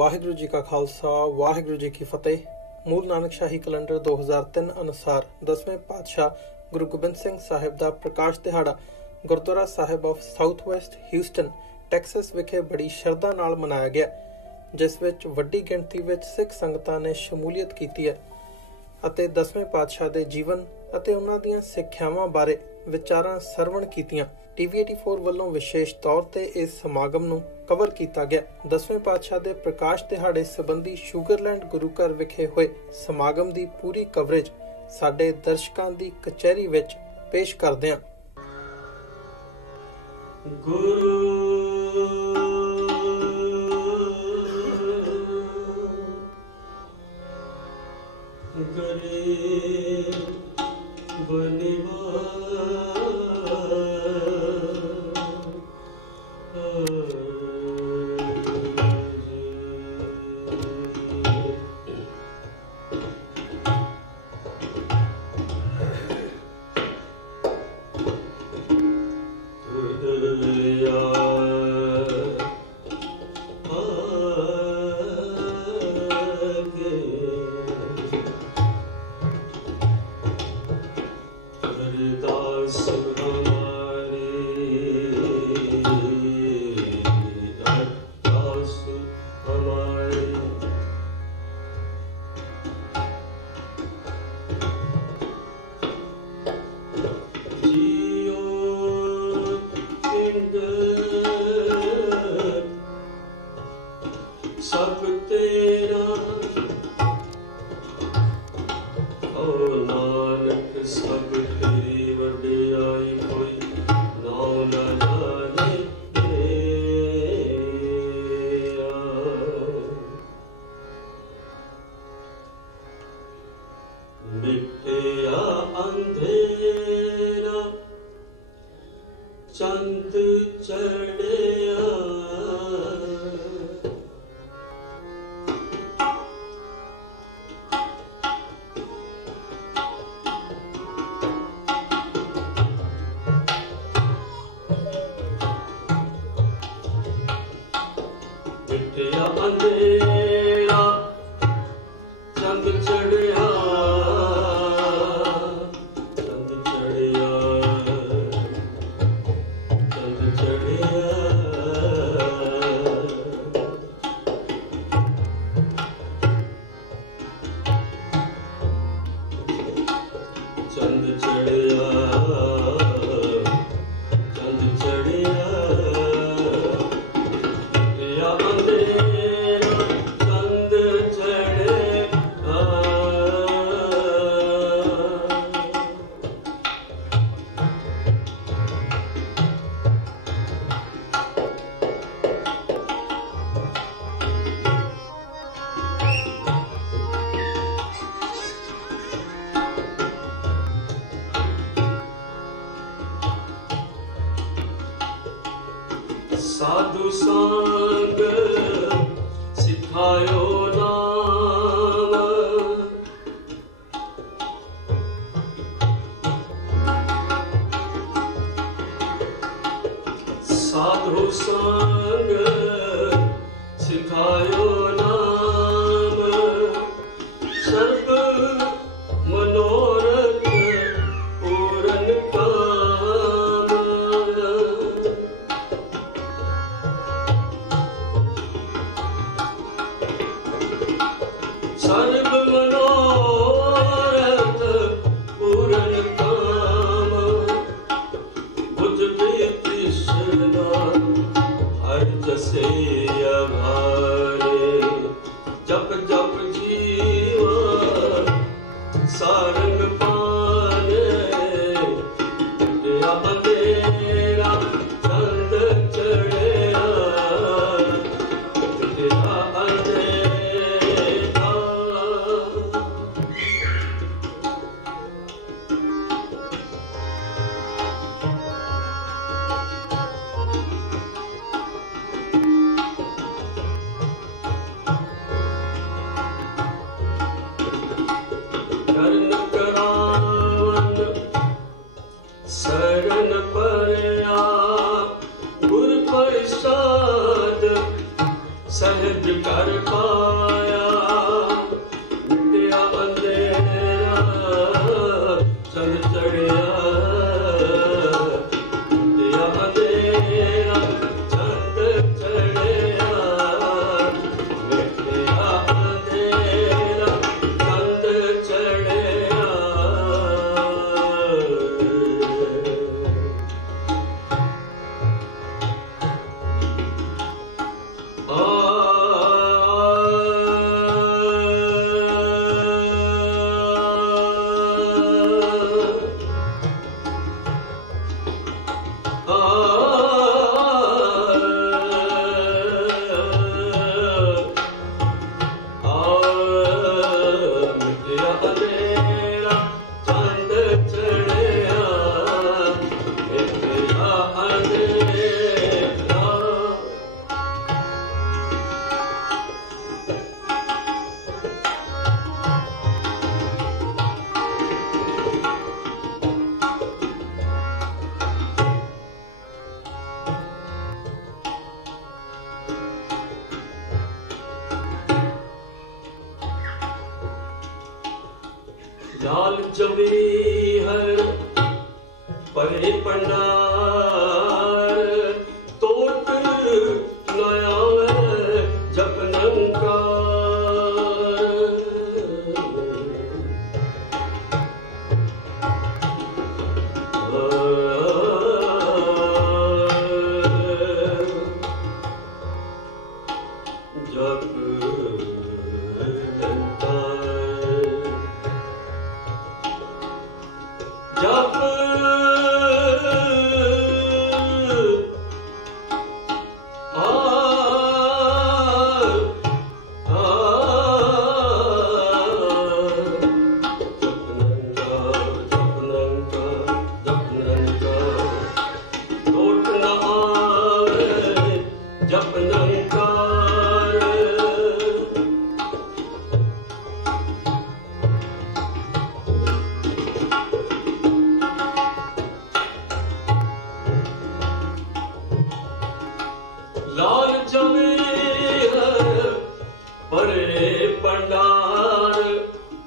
ਵਾਹਿਗੁਰੂ ਜੀ ਕਾ ਖਾਲਸਾ ਵਾਹਿਗੁਰੂ ਜੀ ਕੀ ਫਤਿਹ। ਮੂਲ ਨਾਨਕ ਸ਼ਾਹੀ ਕੈਲੰਡਰ 2003 ਅਨੁਸਾਰ 10ਵੇਂ ਪਾਤਸ਼ਾਹ ਗੁਰੂ ਗੋਬਿੰਦ ਸਿੰਘ ਸਾਹਿਬ ਦਾ ਪ੍ਰਕਾਸ਼ ਦਿਹਾੜਾ ਗੁਰਦੁਆਰਾ ਸਾਹਿਬ of south West Houston Texas ਵਿਖੇ ਬੜੀ ਸ਼ਰਧਾ ਨਾਲ ਮਨਾਇਆ ਗਿਆ, ਜਿਸ ਵਿੱਚ ਵੱਡੀ ਗਿਣਤੀ ਵਿੱਚ ਸਿੱਖ ਸੰਗਤਾਂ ਨੇ ਸ਼ਮੂਲੀਅਤ ਕੀਤੀ ਹੈ ਅਤੇ 10ਵੇਂ ਪਾਤਸ਼ਾਹ ਦੇ ਜੀਵਨ ਅਤੇ ਉਹਨਾਂ ਦੀਆਂ ਸਿੱਖਿਆਵਾਂ ਬਾਰੇ ਵਿਚਾਰਾਂ ਸਰਵਣ ਕੀਤੀਆਂ। TV84 ਵੱਲੋਂ ਵਿਸ਼ੇਸ਼ ਤੌਰ ਤੇ ਇਸ ਸਮਾਗਮ ਨੂੰ ਕਵਰ ਕੀਤਾ ਗਿਆ। 10ਵੇਂ ਪਾਤਸ਼ਾਹ ਦੇ ਪ੍ਰਕਾਸ਼ ਦਿਹਾੜੇ ਸੰਬੰਧੀ ਸ਼ੂਗਰਲੈਂਡ ਗੁਰੂ ਘਰ ਵਿਖੇ ਹੋਏ ਸਮਾਗਮ ਦੀ ਪੂਰੀ ਕਵਰੇਜ ਸਾਡੇ ਦਰਸ਼ਕਾਂ ਦੀ ਕਚਹਿਰੀ ਵਿੱਚ ਪੇਸ਼ ਕਰਦੇ ਹਾਂ। ਸਭ ਤੇਰਾ ਓ ਨਾਨਕ, ਸਭ ਤੇਰੀ ਵਡਿਆਈ ਕੋਈ ਨਾਉ ਨਾ ਜਾਣੇ ਤੇਰਾ। ਮਿਟਿਆ ਅੰਧੇਰਾ ਚੰਦ ਚੜਿਆ, ਮਿਟਿਆ ਅੰਧੇਰਾ ਚੰਦ ਚੜਿਆ, ਚੰਦ ਚੜਿਆ, ਚੰਦ ਚੜਿਆ, ਚੰਦ ਚੜਿਆ, ਚੰਦ ਚੜਿਆ। ਸਾਧੂ ਸੰਗ ਸਿਖਾਇਓ ਨਾਮ, ਸਾਧੂ ਸੰਗ ਸਿਖਾਇਓ ਨਾਮ, ਸਰਬ ਮਨੋਰਥ ਪੂਰਨ ਕਾਮ। ਸਰਬ ਮਨੋਰਥ ਪੂਰਨ ਕਾਮ, ਬੁੱਧ ਦੀ ਤ੍ਰਿਸ਼ਨਾ कर पाया मिटिया अंधेरा चंद चढ़िया मिटिया अंधेरा चंद चढ़िया मिटिया अंधेरा चंद चढ़िया लाल जमीहर परे पंडार तोट नया जब लाल जमीहर परे पंडार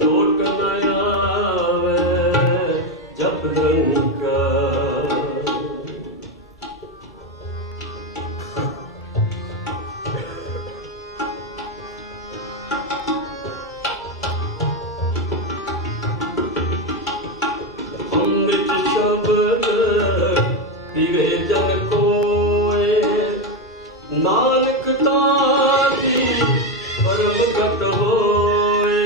टोट नया जब लंका अमृत शब्द पीवे जन कोय नानक तारी परम गत होए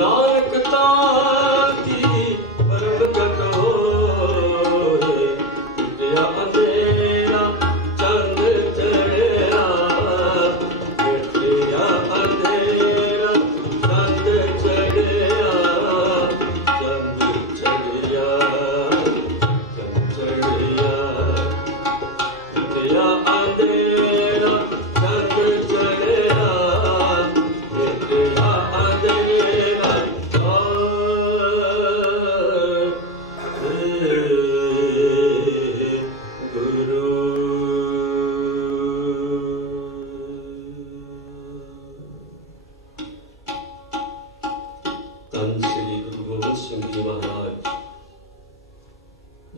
नानक तारी परम गत होए मिटिया अंधेरा चंद चढ़िया मिटिया अंधेरा चंद चढ़िया ਧੰਨ ਸ੍ਰੀ ਗੁਰੂ ਗੋਬਿੰਦ ਸਿੰਘ ਜੀ ਮਹਾਰਾਜ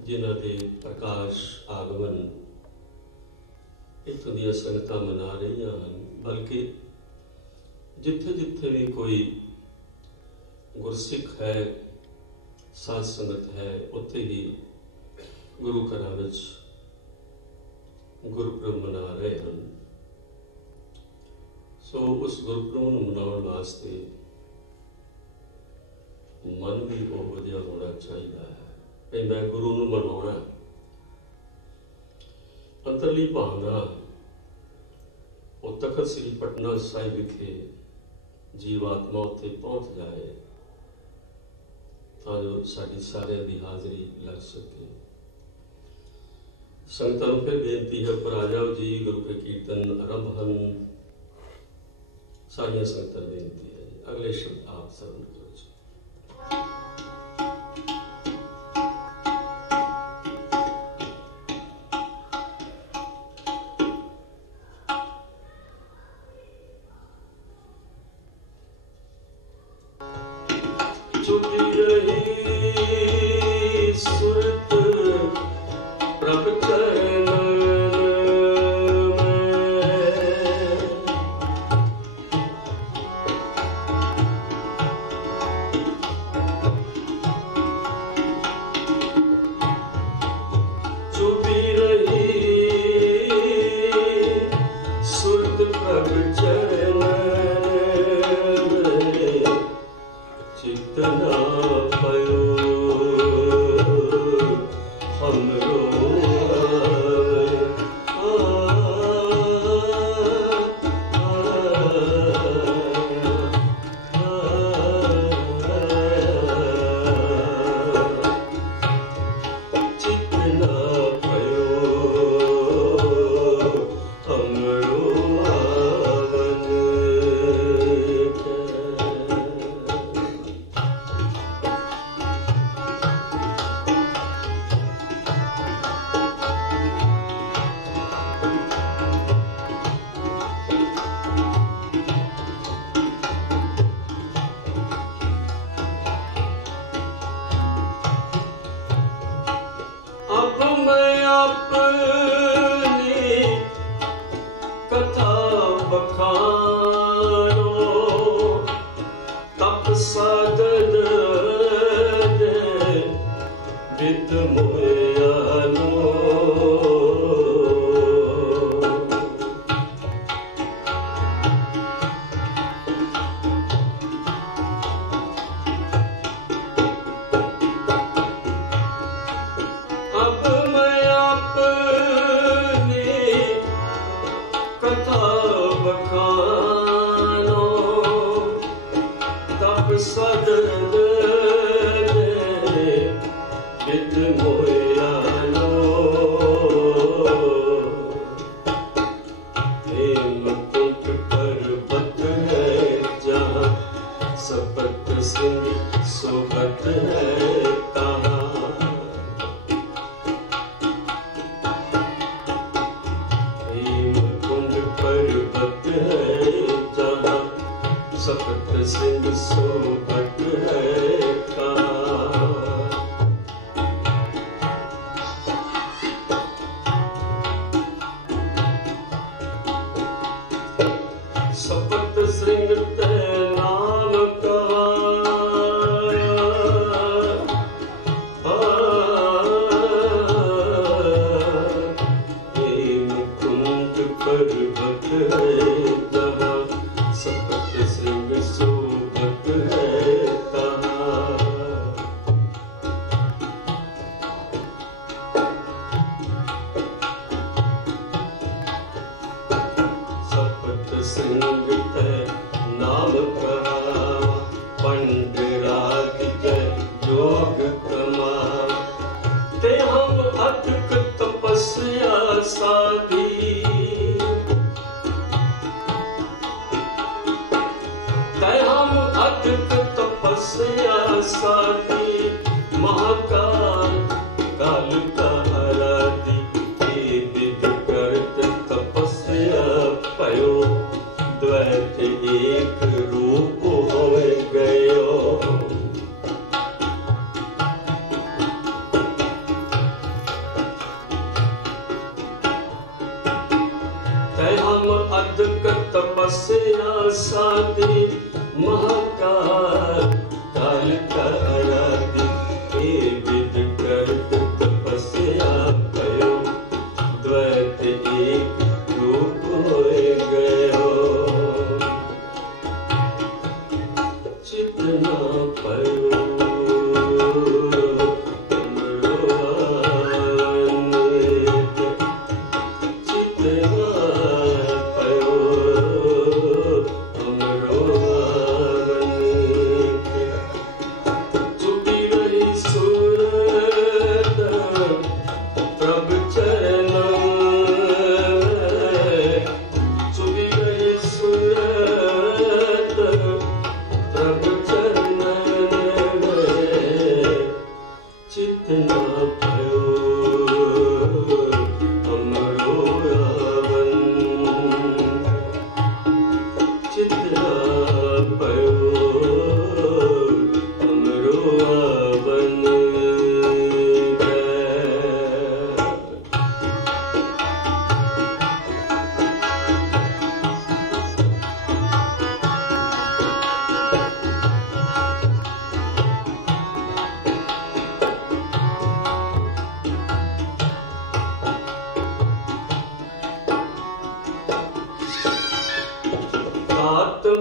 ਜਿਨ੍ਹਾਂ ਦੇ ਪ੍ਰਕਾਸ਼ ਆਗਮਨ ਇੱਥੋਂ ਦੀਆਂ ਸੰਗਤਾਂ ਮਨਾ ਰਹੀਆਂ ਹਨ ਬਲਕਿ ਜਿੱਥੇ ਜਿੱਥੇ ਵੀ ਕੋਈ ਗੁਰਸਿੱਖ ਹੈ ਸਾਧ ਸੰਗਤ ਹੈ ਉੱਥੇ ਹੀ ਗੁਰੂ ਘਰਾਂ ਵਿੱਚ ਗੁਰਪੁਰਬ ਮਨਾ ਰਹੇ ਹਨ ਸੋ ਉਸ ਗੁਰਪੁਰਬ ਨੂੰ ਮਨਾਉਣ ਵਾਸਤੇ मन भी वो जिहा होना चाहिए है कि मैं गुरु नूं मनाउणा अंदरली भावना वो तखत श्री पटना साहिब विखे जीवात्मा उत्थे पहुँच जाए तां जो साडी सारिਆਂ ਦੀ हाज़री लग सके संगतां नूं फिर बेनती है पर आ जाओ जी गुरु के कीर्तन आरंभ हन सारियां संगतां नूं बेनती है अगले शब्द आप श्रवण करो जी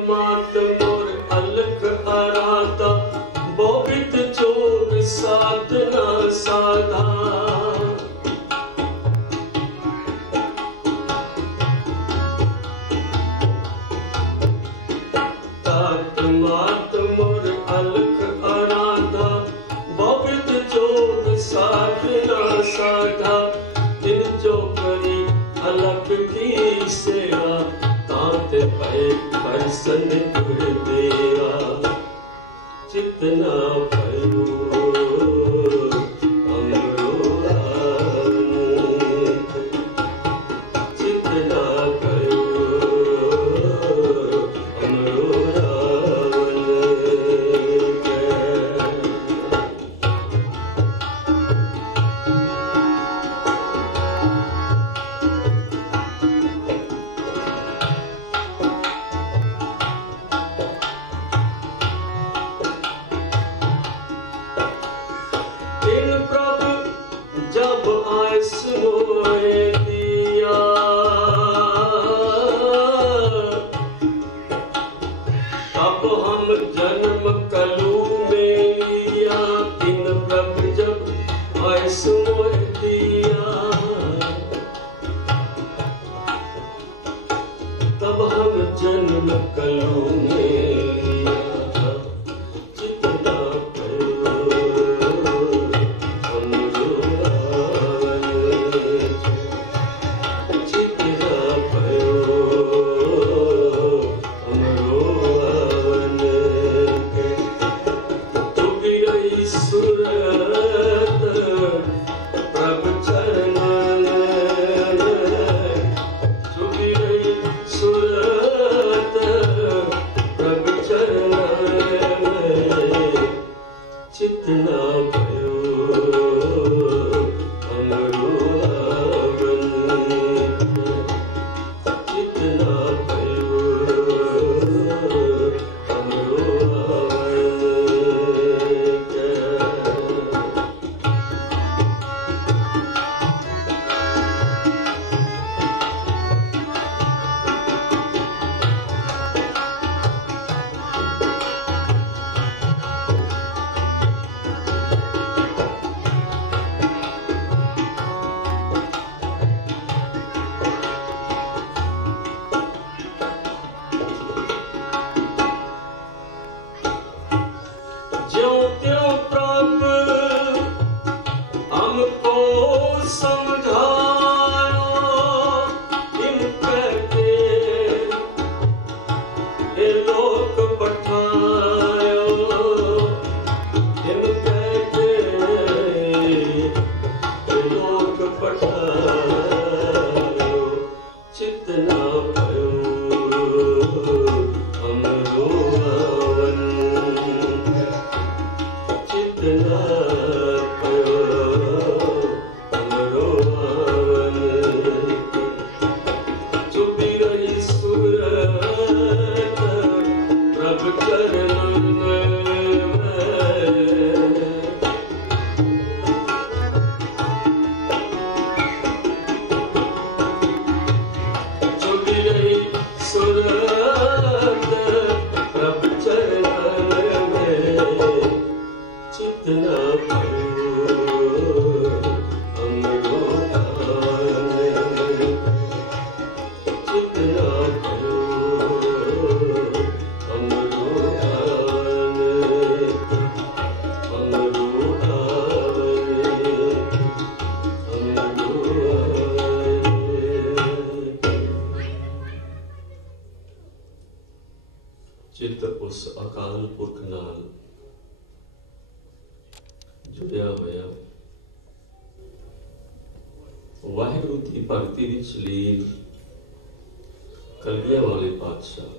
मात मोर अलख आराता बोबित जोग साधना साधा तात मात मोर अलख आराधा बोबित जोग साधना साधा जिन जो करी अलख की सेवा तांत पे परसन गुरुदेवा चितना भयो अमरो चितना भयो अमरो रावण जब आयस मोए दिया तब हम जन्म कलू में लिया दिन प्रभु जब आयस मोए दिया तब हम जन्म कलू में लिया चितना चितना भयो अमरो रावण चितना भयो अमरो रावण ज्यों त्यों प्रभु हमको समझायो इन कहते ये लोक पठायो इन कहते ये लोक पठायो चितना भयो अमरो रावण चितना भयो अमरो रावण चुपी रही सूरत प्रभु चरणन में चुपी रही सूरत प्रभु चरणन में चितना भयो अमरो रावण चितना भयो अमरो रावण अमरो रावण अमरो रावण चित उस अकाल पुरख नाल जुड़िया होया वाहिगुरु की भगती विच लीन कलगियां वाले पातशाह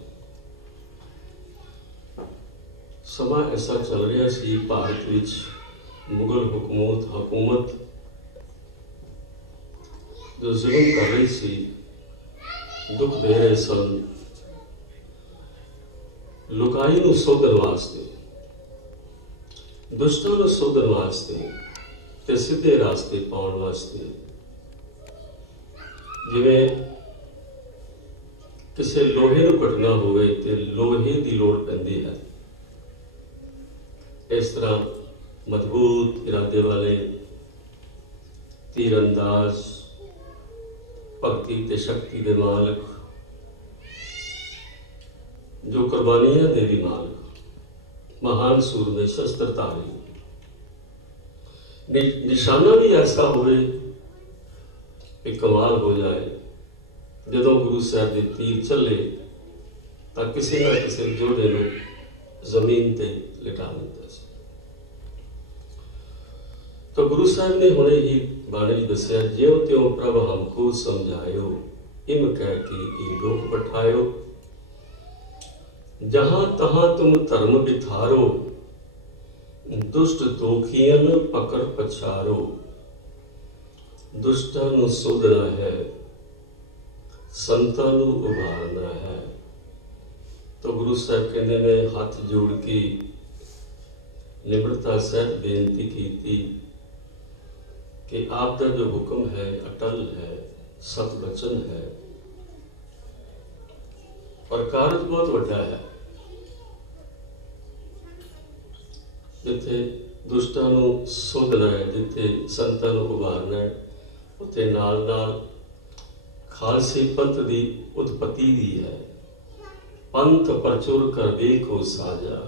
समा ऐसा चल रहा सी भारत विच मुगल हुकूमत जो जुल्म कर रही सी दुख दे रहे सन लुकाई नूं सोधन वास्ते दुष्टां नूं सोधन वास्ते ते सीधे रास्ते पाउण वास्ते जिवें ਕਿਸੇ ਲੋਹੇ ਨੂੰ ਕੱਟਣਾ ਹੋਵੇ ਤੇ ਲੋਹੇ ਦੀ ਲੋੜ ਪੈਂਦੀ ਹੈ। ਇਸ ਤਰ੍ਹਾਂ ਮਜ਼ਬੂਤ ਇਰਾਦੇ ਵਾਲੇ ਤੀਰਅੰਦਾਜ਼, ਭਗਤੀ ਤੇ ਸ਼ਕਤੀ ਦੇ ਮਾਲਕ, ਜੋ ਕੁਰਬਾਨੀਆਂ ਦੇ ਵੀ ਮਾਲਕ, महान सूरमे शस्त्रधारी, निशाना भी ऐसा होवे कि कमाल हो जाए। जदों गुरु साहब के तीर चले तो किसी ना किसी जोड़े को जमीन ते लिटा दिता। तो गुरु साहब ने हुणे ही बाणी दस्या, ज्यों त्यों प्रभ हमको समझायो, इम कह के लोक पठायो। जहां तहां तुम धर्म बिथारो, दुष्ट दोखियन पकड़ पछारो। दुष्टां नूं सोधना है, संतां नूं उभारना है। तो गुरु साहब कहने में हाथ जोड़ के निम्रता सहित बेनती की थी कि आपका जो हुक्म है अटल है, सत वचन है और कार्य बहुत वड्डा है। जिथे दुष्टां नूं सोधना है, जिथे संतां नूं उभारना है, उत्थे नाल नाल खालसी पंथ की उत्पत्ति भी है। पंथ परचुर कर देखो साजा।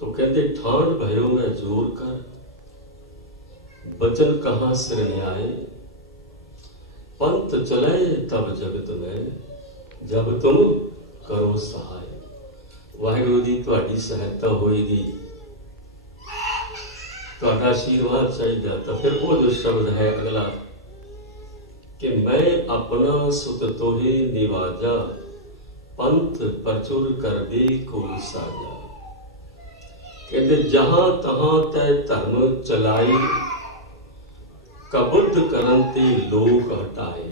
तो कहते ठाण भयो मैं जोर कर, बचन कहाँ सिर न्याय। पंथ चले तब जगत में, जब तुम करो सहाय। वाहिगुरु जी तुहाडी सहायता होएगी, तुहाडा आशीर्वाद चाहिए। तो फिर वो जो शब्द है अगला कि मैं अपना सुत तोहे निवाजा, पंथ परचुर कर दे को साजा। कहते जहां तहां तै धर्म चलाई, कबुद्ध करन ते लोक हटाए।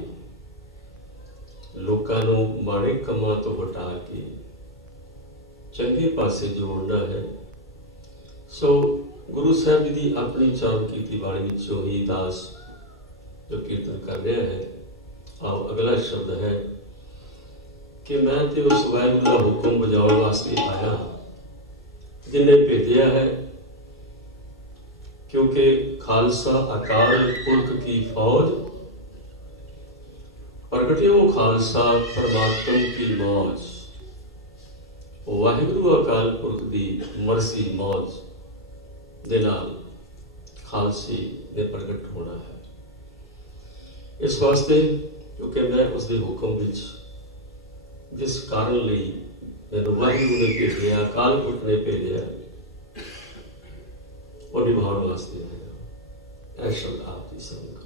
लोकां नूं माड़े कमां तो हटा के चंगे पासे जोड़ना है। सो गुरु साहब जी की अपनी चाल की बाणी विचों ही दास जो कीर्तन कर रहा है। आओ अगला शब्द है कि मैं तो उस वाहिगुरू का हुक्म बजाने वास्ते आया जिन्हें भेजा है, क्योंकि खालसा अकाल पुरख की फौज, प्रगटे वो खालसा परमात्मा की मौज। वाहिगुरू अकाल पुरख की मरसी मौज दे नाल खालसी ने प्रगट होना है। इस वास्ते क्योंकि मैं उसके हुक्म विच जिस कारण लई मैनूं वाहिगुरू ने भेजा, अकाल पुरख ने भेजा, वो निभाने वास्ते आया। ऐ शब्द आप जी समझ।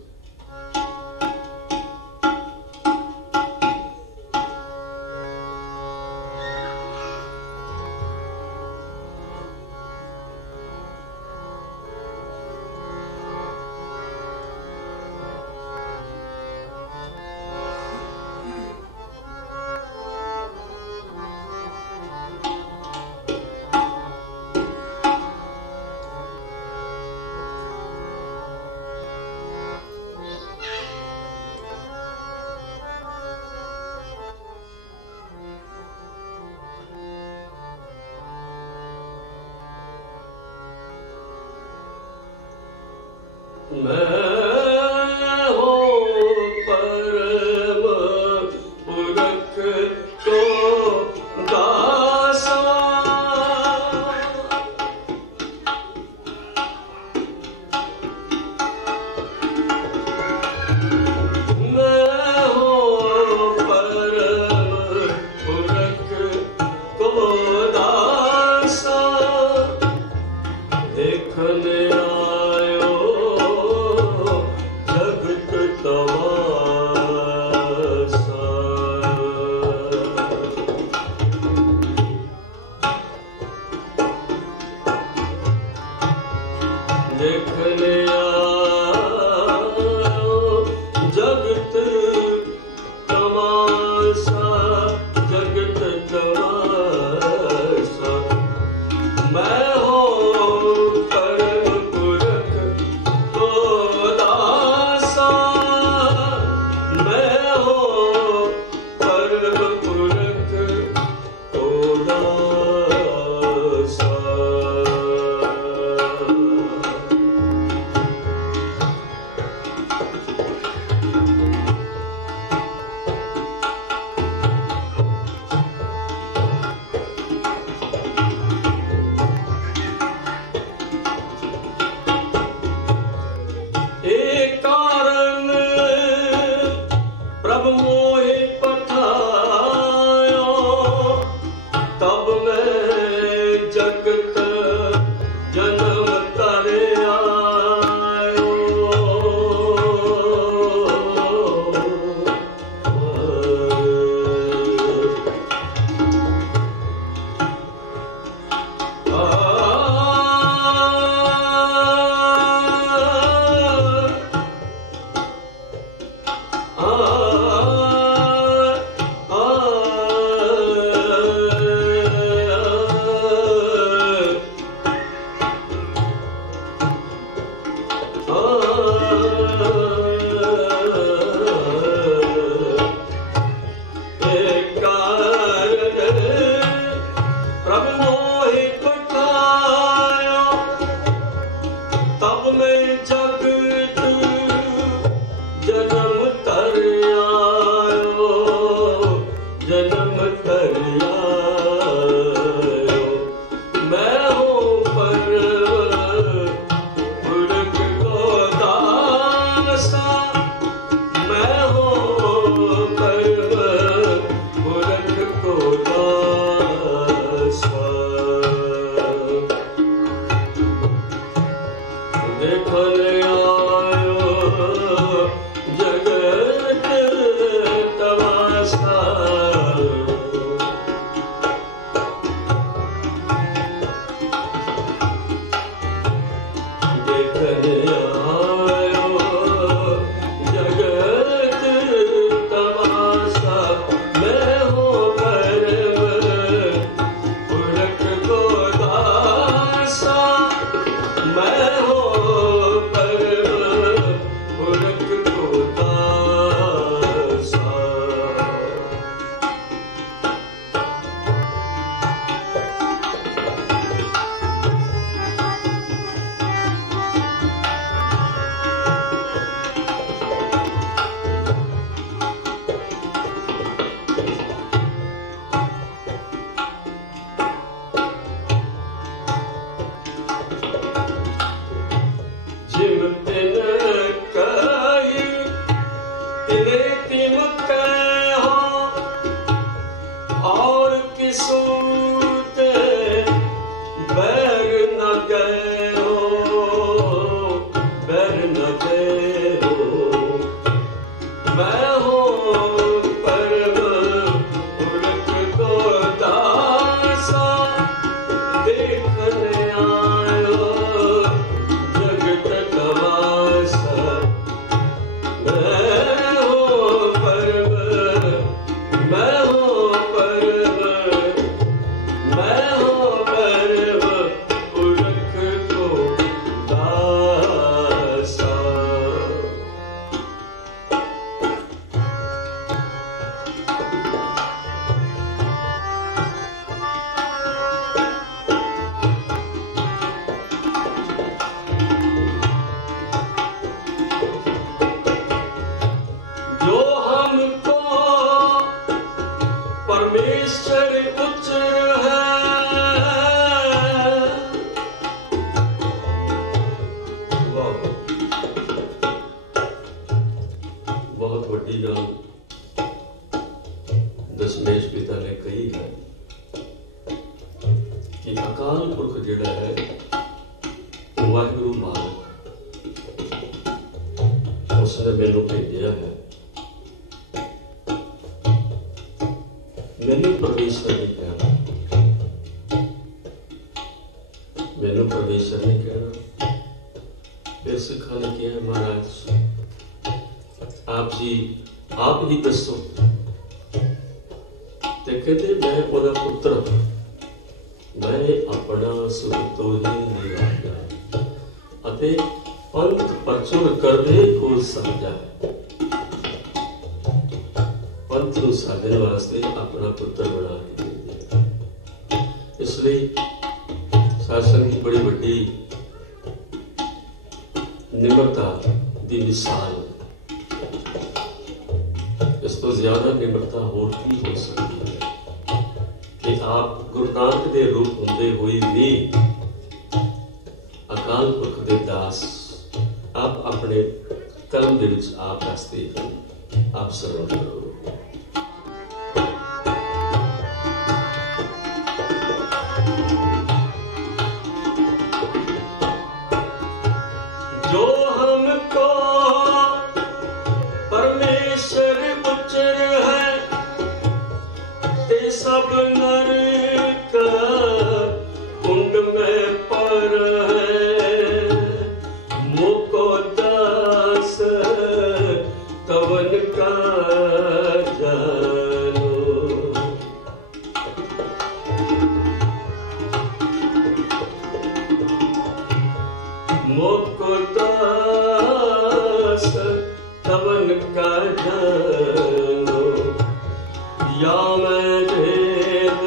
Young मैं भेद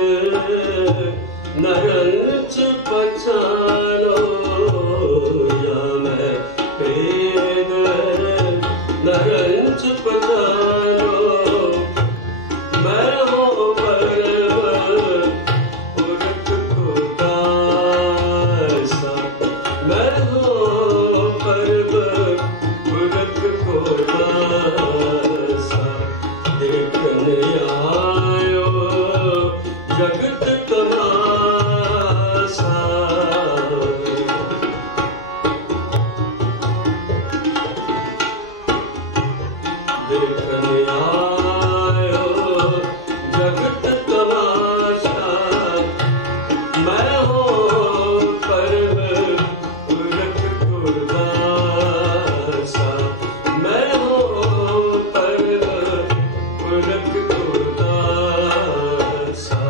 नरंच पहचानो, या मैं भेद नरंच पहचानो। मैं हो पर्वत पुरख को दासा, मैं हो पर्वत पुरख को दासा। देखन आयो जगत तमाशा, देखन आयो जगत तमाशा। मैं हो पर्वत पुरख को दासा, मैं हो पर्वत पुरख को दासा।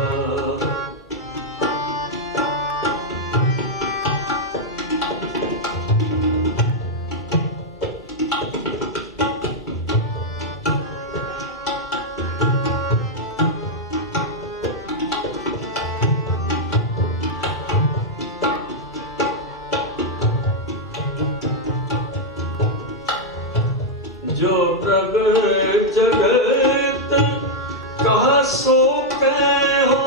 जो प्रभ जगत कहा सो कहो,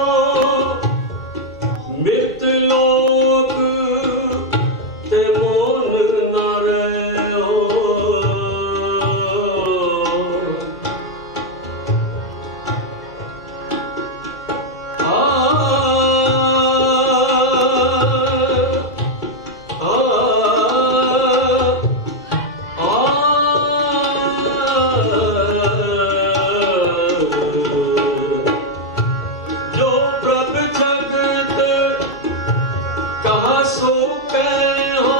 मृत लोक ते मोन न रहो। जो प्रभ जगत कहा सो कहो,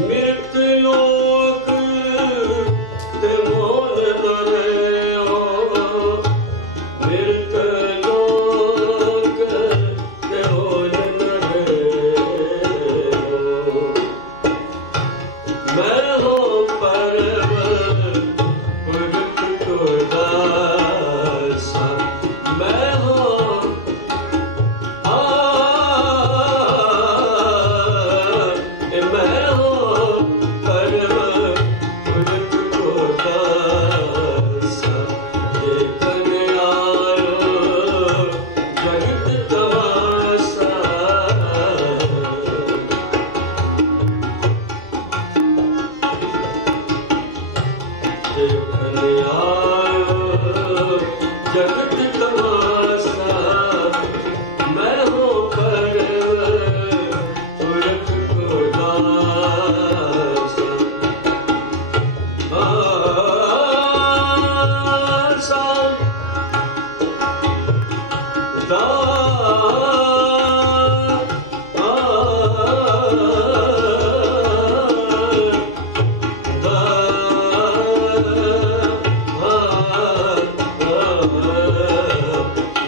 मृत लोक ते मोन न रहो। मृत लोक ते मोन न रहो। मैं हो पर्वत पुरख को दासा, मैं हो मैं हो पर्वत पुरख को दासा। देखन आयो जगत तमाशा, देखन आयो जगत तमाशा। मैं हो पर्वत पुरख को दासा, आसा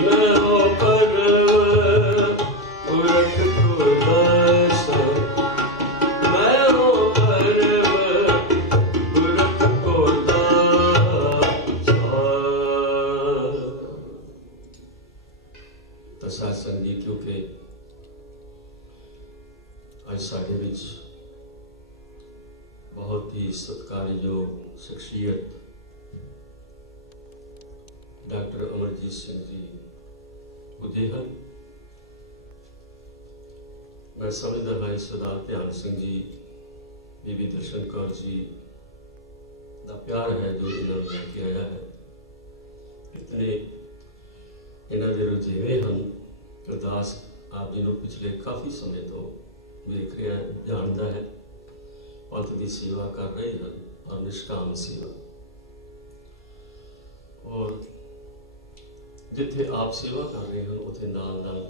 मैं हो पर्वत पुरख को दासा, मैं हो पर्वत पुरख को दासा। तो साथ संगीतियों के आज साढ़े विच बहुत ही सत्कारयोग शख्सियत डॉक्टर अमरजीत सिंह जी उदेहन। मैं समझदा हाँ सरदार ध्यान सिंह जी, बीबी दर्शन कौर जी का प्यार है जो इन्होंने लेके आया है। इतने इन्हों के रुझेवे हैं। गुरदास आप जी को पिछले काफ़ी समय तो देख रहा है, जानता है, पंथ की सेवा कर रहे हैं और निष्काम सेवा। और जिथे आप सेवा कर रहे हैं उथे नाल नाल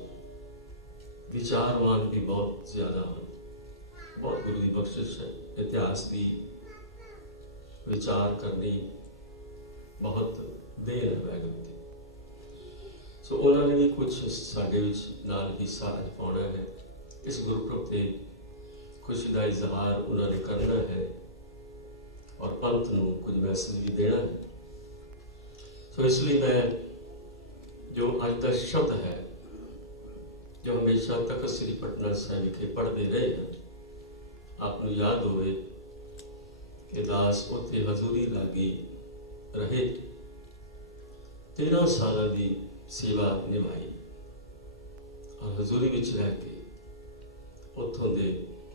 विचारवान भी बहुत ज़्यादा हैं। बहुत गुरु की बख्शिश है, इतिहास की विचार करनी बहुत देर है वैगुरू दी। सो उन्होंने भी कुछ साढ़े नाल हिस्सा अज पाना है। इस गुरपुरब से खुशी का इजहार उन्होंने करना है और पंथ को कुछ मैसेज भी देना है। सो इसलिए मैं जो अज का शब्द है, जो हमेशा तख्त श्री पटना साहिब विखे पढ़ते रहे हैं, आपको याद होवे कि दास उत्थे हजूरी लागी रहे, 13 साल की सेवा निभाई और हजूरी विच रह के उत्थों दे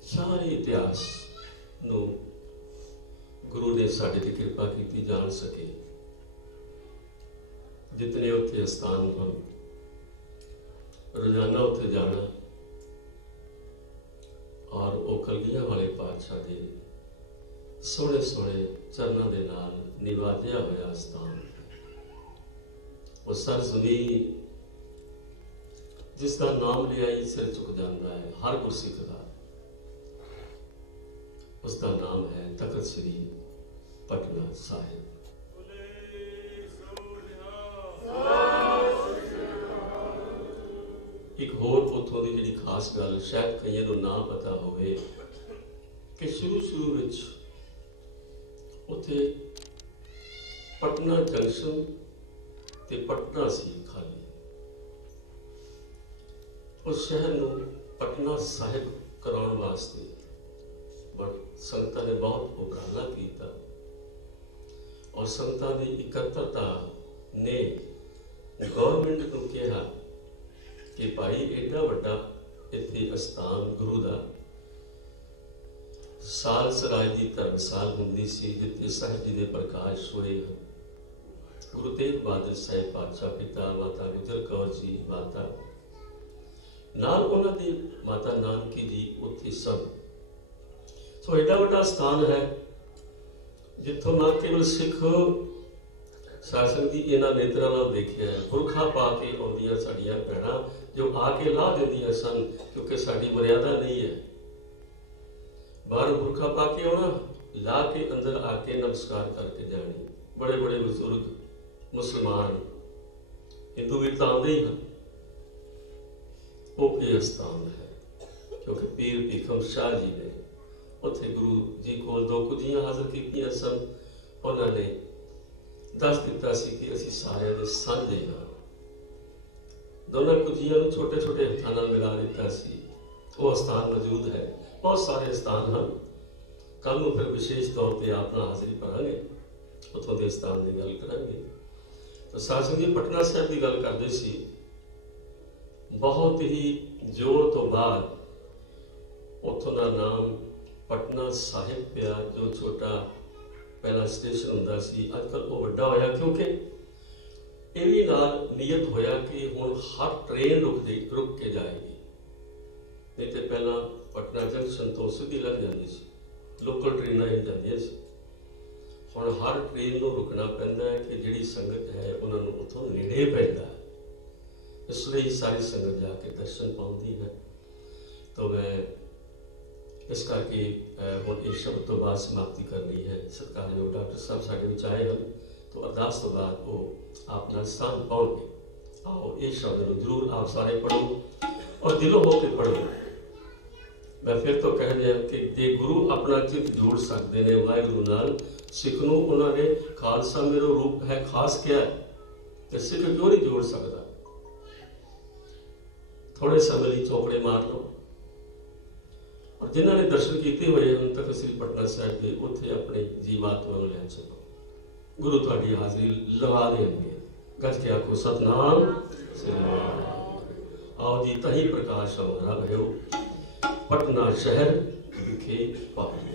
सारे इतिहास नूं गुरु ने साडे ते कृपा की जान सके। जितने उत्थे स्थान हम रोजाना उत्थे जाना और वो कलगियां वाले पातशाह दे सोहने सोहने चरणों के नाल निवाजिया होया स्थान, वो सर ज़मीन जिसका नाम लिया ही सिर झुक जाता है हर गुरसिख का, उसका नाम है तख्त श्री पटना साहिब। एक होर उतों की जी खास गल शायद कई को ना पता होवे कि शुरू विच उत्थे पटना जंक्शन ते पटना सी खाली, उस शहर को पटना साहिब कराने वास्ते बट संगतां ने बहुत उपराला किया और संगतां की इकट्ठता ने गवर्नमेंट को कहा कि भाई एडा वड्डा इत्थे अस्थान गुरु का साल सराय की धर्मसाल होंदी सी जिथे साहिब जी के प्रकाश होए हैं। गुरु तेग बहादुर साहिब पातशाह पिता, माता गुजर कौर जी माता नाल उन्हां दी माता नानकी जी उत्थे सन। सो एडा वड्डा स्थान है जिथों ना केवल सिख शासन की इन्हां नेत्रा नाल देखिया है, बुरखा पा के आउंदियां साडियां भैणां जो आके ला देंदियां सन क्योंकि साडी मर्यादा नहीं है, बाहर बुरखा पा के आना ला के अंदर आके नमस्कार करके जानी। बड़े बड़े बुजुर्ग मुसलमान हिंदू भी तो आते ही हैं। वो ये स्थान है क्योंकि पीर भीखम शाह जी ने उत्थे गुरु जी को 2 कुजियां हाजिर कीतियां सन। उन्होंने दस दिता सी कि असीं सारिਆਂ ਦੇ ਸਾਂਝੇ ਹਾਂ। दोनों कुजियां ਨੂੰ छोटे छोटे हत्थां ਨਾਲ मिला दिता सी। वो स्थान मौजूद है, बहुत सारे स्थान हैं। कल ਨੂੰ फिर विशेष तौर पर आप हाजिरी भरांगे, उत्थों के स्थान की गल करांगे। तो सासंग जी पटना साहिब की गल करते सी, बहुत ही जोर तो बाद उत्थों का नाम पटना साहिब पिया। जो छोटा पहला स्टेशन होंदा सी अजकल वो वड्डा होया क्योंकि ये भी नाल नियत होया कि हुण हर ट्रेन रुक के जाएगी। नहीं तो पहला पटना जंक्शन तो सीधी लग जाती सी, लोकल ट्रेनां ही जांदियां सी। हुण हर ट्रेन को रुकना पैंदा है कि जिहड़ी संगत है उन्होंने उत्थों नेड़े पैंदा है, इसलिए सारी संगत जाके दर्शन पाउंदी है। तो मैं इस करके हुण इस शब्द तो बाद समाप्ति करनी है। सत्कारयोग डॉक्टर साहब साडे विच आए हैं, तो अरदास तो बाद वो अपना स्थान पाओगे। आओ ये शब्द को जरूर आप सारे पढ़ो और दिलों हो के पढ़ो। मैं फिर तो कह दिया कि जे गुरु अपना चित जोड़ सकते हैं वाहिगुरु नाल, सिख नूं उन्होंने खालसा मेरा रूप है खास क्या है, तो सिख क्यों नहीं जोड़ सकता। थोड़े समय लिए चौकड़े मार लो और जिन्होंने दर्शन किए हुए हैं तख्त श्री पटना साहिब के उत्थे अपने जीवात्मा को लै चलो। गुरु तुहाडी हाजिरी लगा देंगे। गज के आखो सतनाम श्री वाहिगुरू। आओ जी तही प्रकाश हमारा भयो पटना शहर विखे पाए।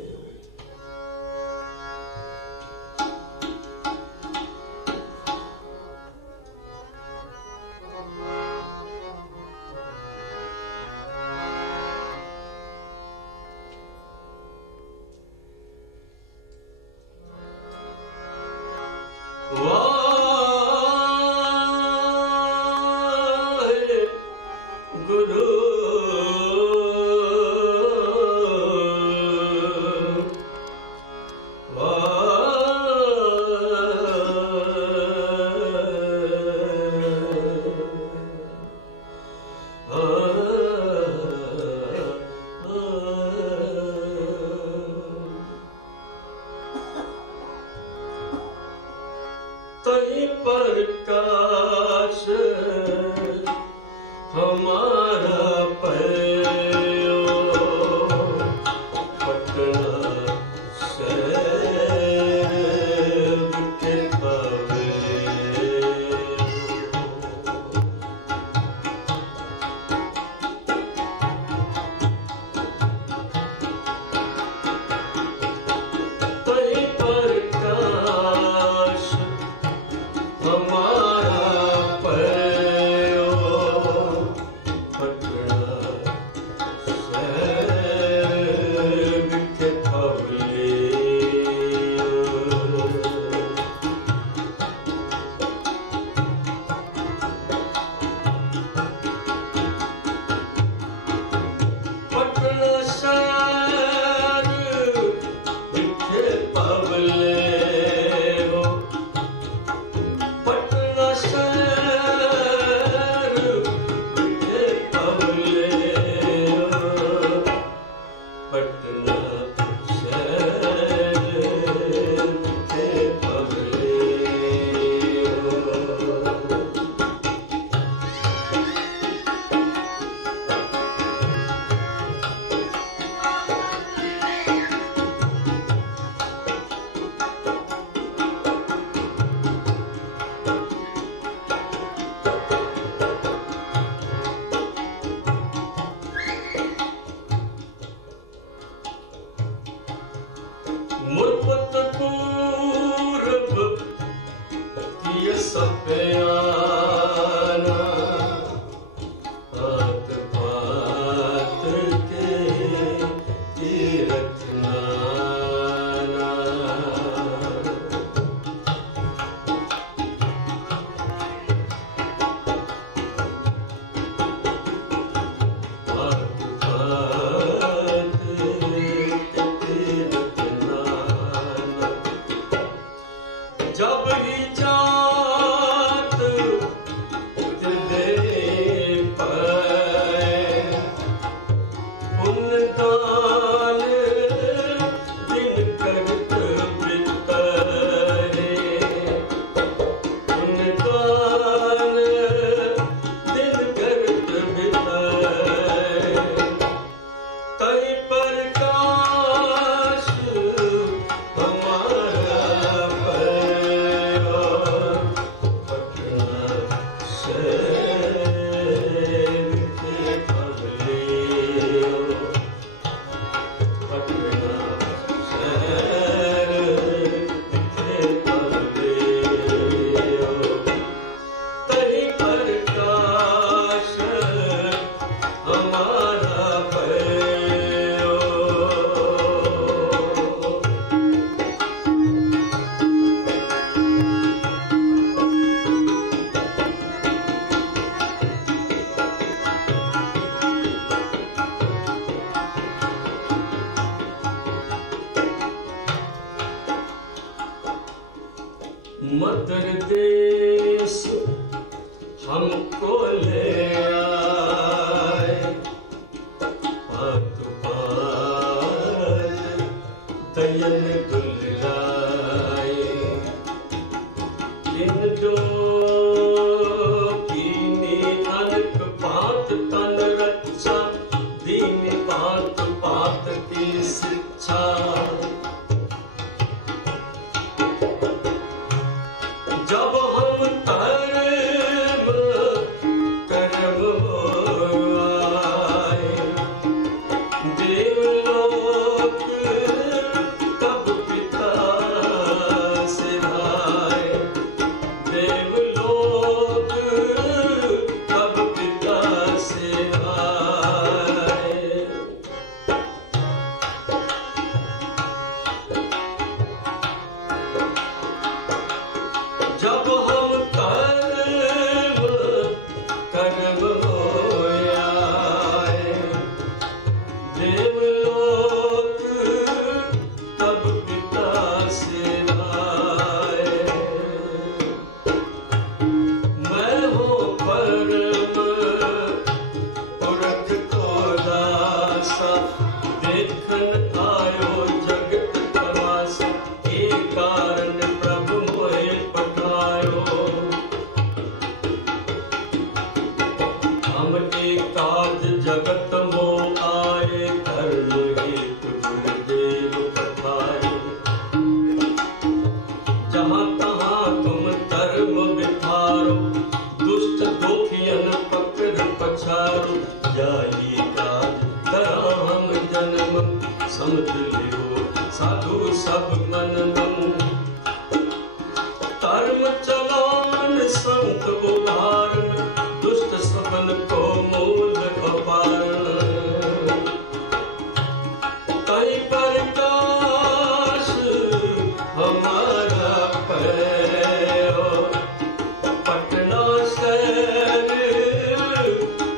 गुरु हमारा पयो पटना शहर के पावे कहीं प्रकाश हमारा पयो पटना शहर के पावे पटना शहर के पावले हो पटना शहर के पावले हो पटना शहर के पावले हो मुर्बत पूरब किए सपयाना आत पात के तीरथ नाना आत पात के तीरथ नाना जब ही जात दे पाए उन दान दिन करत बितरे उन दान दिन करत बितरे कहीं प्रकाश हमारा पयो पटना शहर के पावले हो पटना शहर के पावले हो कहीं प्रकाश हमारा पयो मदर देश हमको ले आए पात पात दयन दुलाए इन दो कीनी अनक पात तन रक्षा दीन पात पात की शिक्षा जब हम कर्म आए देवलोक तब पछाड़ जाई काज करा हम जन्म समझ लियो साधु सब मन धर्म चलान संत उदाहरण दुष्ट सबन को मूल अपारण कई प्रकाश हमारा पैरो पटना शहर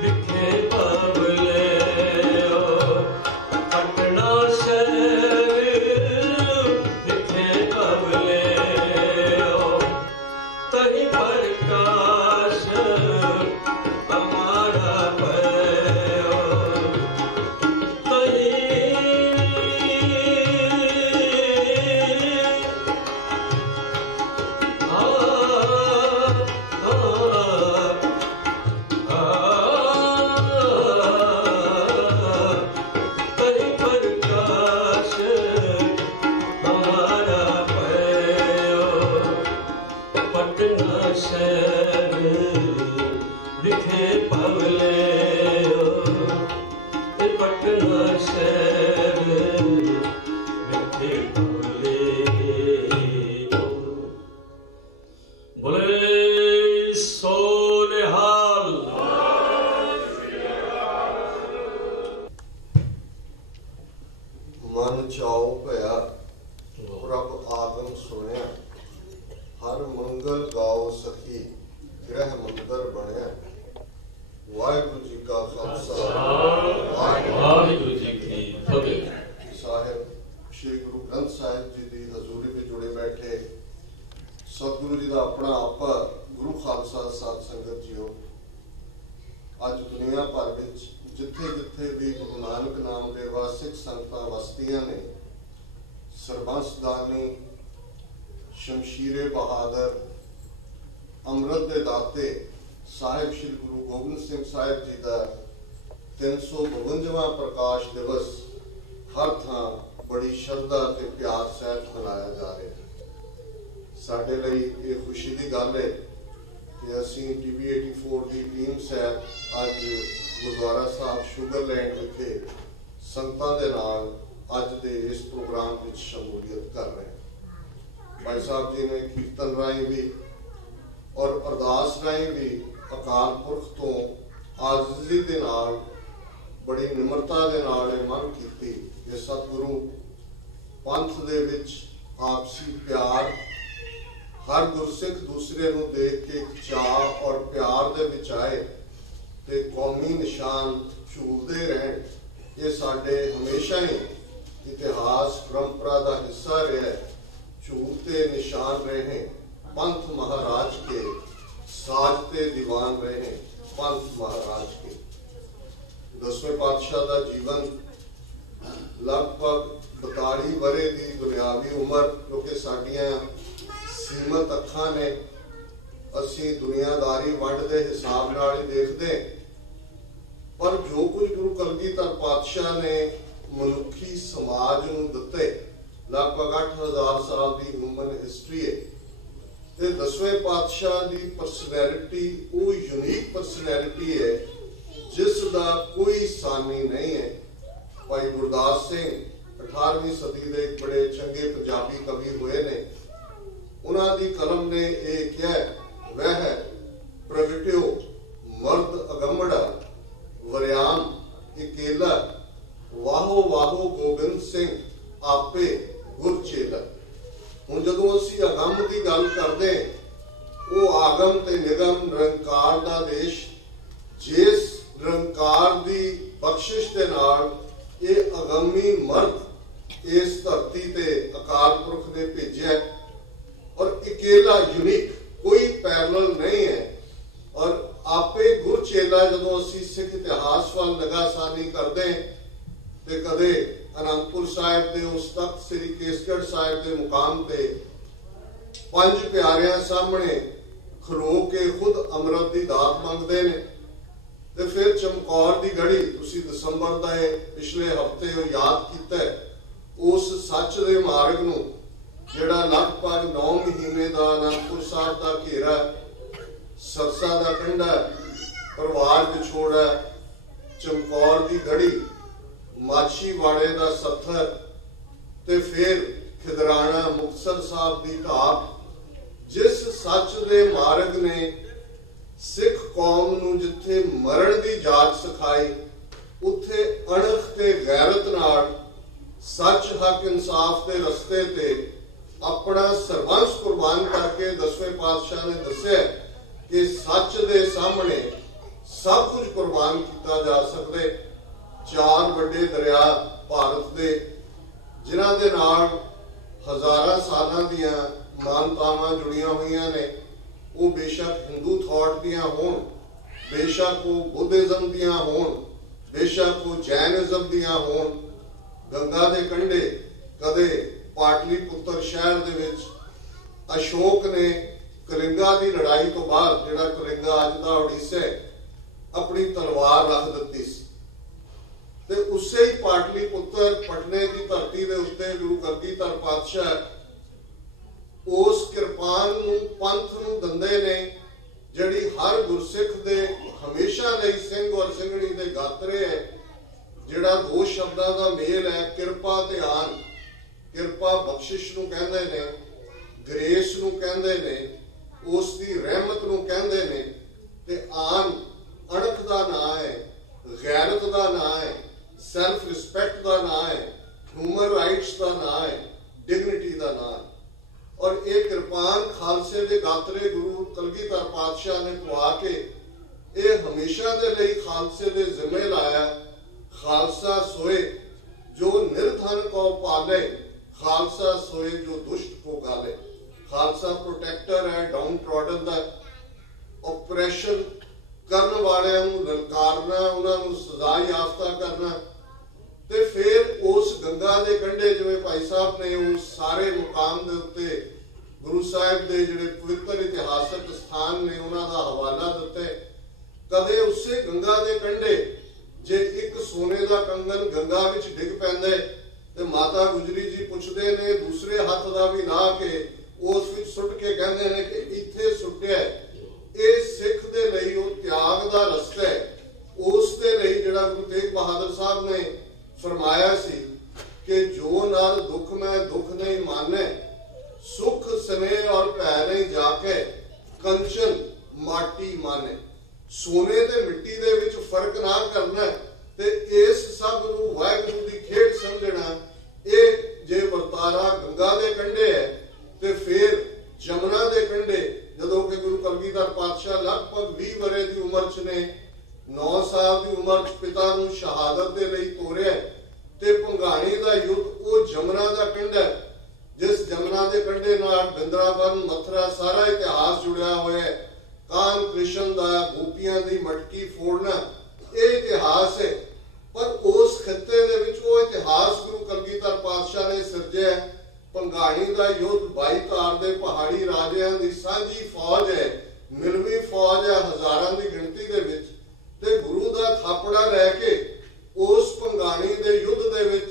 दिखे पबले पटना शहर दिखे पबले तही प्रकाश हमारा पैरो तही मन चाओ भया प्रभ आगम सुनिया हर मंगल गाओ सखी गृह मंदिर बनया वाहिगुरु जी का खालसा वाहिगुरु जी की फतेह। साहिब श्री गुरु ग्रंथ साहिब जी की हजूरी में जुड़े बैठे सतगुरु जी का अपना आपा गुरु खालसा साध संगत जीओ अज दुनिया भर में जिथे जिथे भी गुरु नानक नाम के सिख संगतां वसदियां ने सरबंसदानी शमशीरे बहादुर अमृत दे दाते साहिब श्री गुरु गोबिंद सिंह साहिब जी का 352वां प्रकाश दिवस हर थां बड़ी श्रद्धा ते प्यार सहित मनाया जा रहा है। साडे लई ये खुशी की गल है कि असीं TV 84 की टीम सहित अज गुरुद्वारा साहब शुगरलैंड विखे संगतां दे नाल अज दे इस प्रोग्राम विच शमूलियत कर रहे हैं। भाई साहब जी ने कीर्तन राही भी और अरदास राही भी अकाल पुरख तो आजिज़ी दे नाल बड़ी निमरता दे नाल मंग कीती कि सतगुरु पंथ दे विच आपसी प्यार हर गुरसिख दूसरे नूं देख के एक चाह और प्यार दे विच आए ते कौमी निशान झूलते रहन। ये साडे हमेशा ही इतिहास परंपरा का हिस्सा रहा। झूलते निशान रहे पंथ महाराज के साजते दीवान रहे पंथ महाराज के। 10वें पातशाह का जीवन लगभग 42 वरे की दुनियावी उम्र क्योंकि साडियां सीमित अखां ने असी दुनियादारी वंड के हिसाब नाल ही देखते पर जो कुछ गुरु कलगीधर पातशाह ने मनुखी समाज नूं दिते लगभग 8000 साल की ह्यूमन हिस्टरी है ते 10वें पातशाह की परसनैलिटी वो यूनीक परसनैलिटी है जिसका कोई सानी नहीं है। भाई गुरदास सिंह 18वीं सदी के एक बड़े चंगे पंजाबी कवि हुए ने उन्हां दी कलम ने यह कहा वह प्रगटियो मर्द अगमड़ा वरियाम इकेला वाहो वाहो गोबिंद सिंह आपे गुर चेला। हुण जदों असीं अगम की गल करदे वो आगम ते निगम निरंकार दा देश जिस निरंकार दी बख्शिश दे नाल ये अगमी मर्द इस धरती ते अकाल पुरख ने भेजिया और अकेला यूनिक कोई पैरल नहीं है। और आपे गुर चेला जदों असीं सिख इतिहास वाल निगाहसानी करदे ते कदे आनंदपुर साहिब दे उस तख्त श्री केसगढ़ साहिब दे मुकाम ते 5 प्यारियां सामने खलो के खुद अमृत की दात मंगते ने ते फिर चमकौर की घड़ी तुसीं दसंबर का पिछले हफ्ते याद किया उस सच के मार्ग नूं जिहड़ा लगभग 9 महीने का आनंदपुर साहिब का घेरा सरसा का कंढा ਪਰਿਵਾਰ ਵਿਛੋੜ ਹੈ, ਚਮਕੌਰ ਦੀ ਗੜੀ, ਮਾਛੀਵਾੜੇ ਦਾ ਸੱਥਰ ਤੇ ਫਿਰ ਖਿਦਰਾਣਾ ਮੁਕਤਸਰ ਸਾਹਿਬ ਦੀ ਢਾਬ, ਜਿਸ ਸੱਚ ਦੇ ਮਾਰਗ ਨੇ ਸਿੱਖ ਕੌਮ ਨੂੰ ਜਿੱਥੇ ਮਰਨ ਦੀ ਜਾਚ ਸਿਖਾਈ, ਉੱਥੇ ਅਣਖ ਤੇ ਗੈਰਤ ਨਾਲ ਸੱਚ, ਹੱਕ, ਇਨਸਾਫ ਦੇ ਰਸਤੇ ਤੇ ਆਪਣਾ ਸਰਬੰਸ ਕੁਰਬਾਨ ਕਰਕੇ ਦਸਵੇਂ ਪਾਤਸ਼ਾਹ ਨੇ ਦੱਸਿਆ ਕਿ ਸੱਚ ਦੇ ਸਾਹਮਣੇ ਸਭ ਕੁਝ ਕੁਰਬਾਨ ਕੀਤਾ ਜਾ ਸਕਦਾ। 4 ਵੱਡੇ ਦਰਿਆ ਭਾਰਤ ਦੇ, ਜਿਨ੍ਹਾਂ ਦੇ ਨਾਲ ਹਜ਼ਾਰਾਂ ਸਾਲਾਂ ਦੀਆਂ ਮਾਨਤਾਵਾਂ ਜੁੜੀਆਂ ਹੋਈਆਂ ਨੇ, ਉਹ ਬੇਸ਼ੱਕ ਹਿੰਦੂ ਥਾਟ ਦੀਆਂ ਹੋਣ, ਬੇਸ਼ੱਕ ਉਹ ਬੁੱਧਿਜ਼ਮ ਦੀਆਂ ਹੋਣ, ਬੇਸ਼ੱਕ ਉਹ ਜੈਨਿਜ਼ਮ ਦੀਆਂ ਹੋਣ। ਗੰਗਾ ਦੇ ਕੰਢੇ ਕਦੇ ਪਾਟਲੀਪੁੱਤਰ ਸ਼ਹਿਰ ਦੇ ਵਿੱਚ ਅਸ਼ੋਕ ਨੇ ਕਲਿੰਗਾ ਦੀ ਲੜਾਈ ਤੋਂ ਬਾਅਦ, ਜਿਹੜਾ ਕਲਿੰਗਾ ਅੱਜ ਦਾ ਉੜੀਸਾ, ਆਪਣੀ ਤਲਵਾਰ ਰੱਖ ਦਿੱਤੀ ਸੀ ਤੇ ਉਸੇ ਹੀ ਪਾਟਲੀਪੁੱਤਰ ਪਟਨੇ ਦੀ ਧਰਤੀ ਦੇ ਉੱਤੇ ਗੁਰੂ ਕਲਗੀਧਰ ਪਾਤਸ਼ਾਹ ਉਸ ਕਿਰਪਾਨ ਨੂੰ ਪੰਥ ਨੂੰ ਦਿੰਦੇ ਨੇ, ਜਿਹੜੀ ਹਰ ਗੁਰਸਿੱਖ ਦੇ ਹਮੇਸ਼ਾ ਲਈ ਸਿੰਘ ਔਰ ਸਿੰਘਣੀ ਦੇ ਗਾਤਰੇ ਹੈ, ਜਿਹੜਾ 2 ਸ਼ਬਦਾਂ ਦਾ ਮੇਲ ਹੈ, ਕਿਰਪਾ ਤੇ ਆਨ। ਕਿਰਪਾ ਬਖਸ਼ਿਸ਼ ਨੂੰ ਕਹਿੰਦੇ ਨੇ, ਗ੍ਰੇਸ ਨੂੰ ਕਹਿੰਦੇ ਨੇ, ਉਸ ਦੀ ਰਹਿਮਤ ਨੂੰ ਕਹਿੰਦੇ ਨੇ, ਤੇ ਆਨ ਅਣਖ ਦਾ ਨਾਂ ਹੈ, ਗੈਰਤ ਦਾ ਨਾਂ ਹੈ, ਸੈਲਫ ਰਿਸਪੈਕਟ ਦਾ ਨਾਂ ਹੈ, ਹਿਊਮਨ ਰਾਈਟਸ ਦਾ ਨਾਂ ਹੈ, ਡਿਗਨਿਟੀ ਦਾ ਨਾਂ ਹੈ। ਔਰ ਇਹ ਕਿਰਪਾਨ ਖਾਲਸੇ ਦੇ ਗਾਤਰੇ ਗੁਰੂ ਕਲਗੀਧਰ ਪਾਤਸ਼ਾਹ ਨੇ ਪਵਾ ਕੇ ਇਹ ਹਮੇਸ਼ਾ ਦੇ ਲਈ ਖਾਲਸੇ ਦੇ ਜ਼ਿੰਮੇ ਲਾਇਆ। ਖਾਲਸਾ ਸੋਏ ਜੋ ਨਿਰਧਨ ਕੋ ਪਾਲੇ, ਖਾਲਸਾ ਸੋਏ ਜੋ ਦੁਸ਼ਟ ਕੋ ਗਾਲੇ। ਖਾਲਸਾ ਪ੍ਰੋਟੈਕਟਰ ਹੈ ਡਾਊਨ ਟ੍ਰੋਡਨ ਦਾ। ਆਪਰੇਸ਼ਨ ਕਰਨ ਵਾਲਿਆਂ ਨੂੰ ਲਲਕਾਰਨਾ, ਉਹਨਾਂ ਨੂੰ ਸਜ਼ਾ ਯਾਫਤਾ ਕਰਨਾ, ਤੇ ਫਿਰ ਉਸ ਗੰਗਾ ਦੇ ਕੰਢੇ, ਜਿਵੇਂ ਭਾਈ ਸਾਹਿਬ ਨੇ ਉਸ ਸਾਰੇ ਮੁਕਾਮ ਦੇ ਉੱਤੇ ਗੁਰੂ ਸਾਹਿਬ ਦੇ ਜਿਹੜੇ ਪਵਿੱਤਰ ਇਤਿਹਾਸਕ ਸਥਾਨ ਨੇ ਉਹਨਾਂ ਦਾ ਹਵਾਲਾ ਦਿੱਤੇ। ਕਦੇ ਉਸੇ ਗੰਗਾ ਦੇ ਕੰਢੇ ਜੇ ਇੱਕ ਸੋਨੇ ਦਾ ਕੰਗਨ ਗੰਗਾ ਵਿੱਚ ਡਿੱਗ ਪੈਂਦਾ ਤੇ ਮਾਤਾ ਗੁਜਰੀ ਜੀ ਪੁੱਛਦੇ ਨੇ, ਦੂਸਰੇ ਹੱਥ ਦਾ ਵੀ ਲਾ ਕੇ ਉਸ ਵਿੱਚ ਸੁੱਟ ਕੇ ਕਹਿੰਦੇ ਨੇ ਕਿ ਇੱਥੇ ਸੁੱਟਿਆ। ਇਹ ਸਿੱਖ ਦੇ ਲਈ ਉਹ ਤਿਆਗ ਦਾ ਰਸਤਾ ਹੈ। ਉਸ ਦੇ ਲਈ ਜਿਹੜਾ ਗੁਰੂ ਤੇਗ ਬਹਾਦਰ ਸਾਹਿਬ ਨੇ ਫਰਮਾਇਆ ਸੀ ਕਿ ਜੋ ਨਾਲ ਦੁੱਖ ਮੈਂ ਦੁੱਖ ਨਹੀਂ ਮਾਨੇ, ਸੁਖ ਸਨੇ ਔਰ ਭੈ ਨਹੀਂ ਜਾ ਕੇ, ਕੰਚਨ ਮਾਟੀ ਮਾਨੇ। ਸੋਨੇ ਤੇ ਮਿੱਟੀ ਦੇ ਵਿੱਚ ਫਰਕ ਨਾ ਕਰਨਾ ਤੇ ਇਸ ਸਭ ਨੂੰ ਵਾਹਿਗੁਰੂ ਦੀ ਖੇਡ ਸਮਝਣਾ। ਇਹ ਜੇ ਵਰਤਾਰਾ ਗੰਗਾ ਦੇ ਕੰਢੇ ਹੈ ਤੇ ਫਿਰ ਜਮਨਾ ਦੇ ਕੰਢੇ, ਜਦੋਂ ਕਿ ਗੁਰੂ ਕਲਗੀਧਰ ਪਾਤਸ਼ਾਹ ਲਗਭਗ 20 ਵਰ੍ਹੇ ਦੀ ਉਮਰ 'ਚ ਨੇ, 9 ਸਾਲ ਦੀ ਉਮਰ 'ਚ ਪਿਤਾ ਨੂੰ ਸ਼ਹਾਦਤ ਦੇ ਲਈ ਤੋਰਿਆ ਤੇ ਭੰਗਾਣੀ ਦਾ ਯੁੱਧ ਉਹ ਜਮਨਾ ਦਾ ਕੰਢਾ, ਜਿਸ ਜਮਨਾ ਦੇ ਕੰਢੇ ਨਾਲ ਬਿੰਦਰਾਬਨ, ਮਥੁਰਾ ਸਾਰਾ ਇਤਿਹਾਸ ਜੁੜਿਆ ਹੋਇਆ ਹੈ। ਕਾਨ ਕ੍ਰਿਸ਼ਨ ਦਾ ਗੋਪੀਆਂ ਦੀ ਮਟਕੀ ਫੋੜਨਾ, ਇਹ ਇਤਿਹਾਸ ਹੈ। ਪਰ ਉਸ ਖਿੱਤੇ ਦੇ ਵਿੱਚ ਉਹ ਇਤਿਹਾਸ ਗੁਰੂ ਕਲਗੀਧਰ ਪਾਤਸ਼ਾਹ ਨੇ ਸਿਰਜਿਆ। ਭੰਗਾਣੀ ਦਾ ਯੁੱਧ 22 ਤਾਰ ਦੇ ਪਹਾੜੀ ਰਾਜਿਆਂ ਦੀ ਸਾਂਝੀ ਫੌਜ ਹੈ, ਮਿਲਵੀ ਫੌਜ ਹੈ, ਹਜ਼ਾਰਾਂ ਦੀ ਗਿਣਤੀ ਦੇ ਵਿੱਚ, ਤੇ ਗੁਰੂ ਦਾ ਥਾਪੜਾ ਲੈ ਕੇ ਉਸ ਭੰਗਾਣੀ ਦੇ ਯੁੱਧ ਦੇ ਵਿੱਚ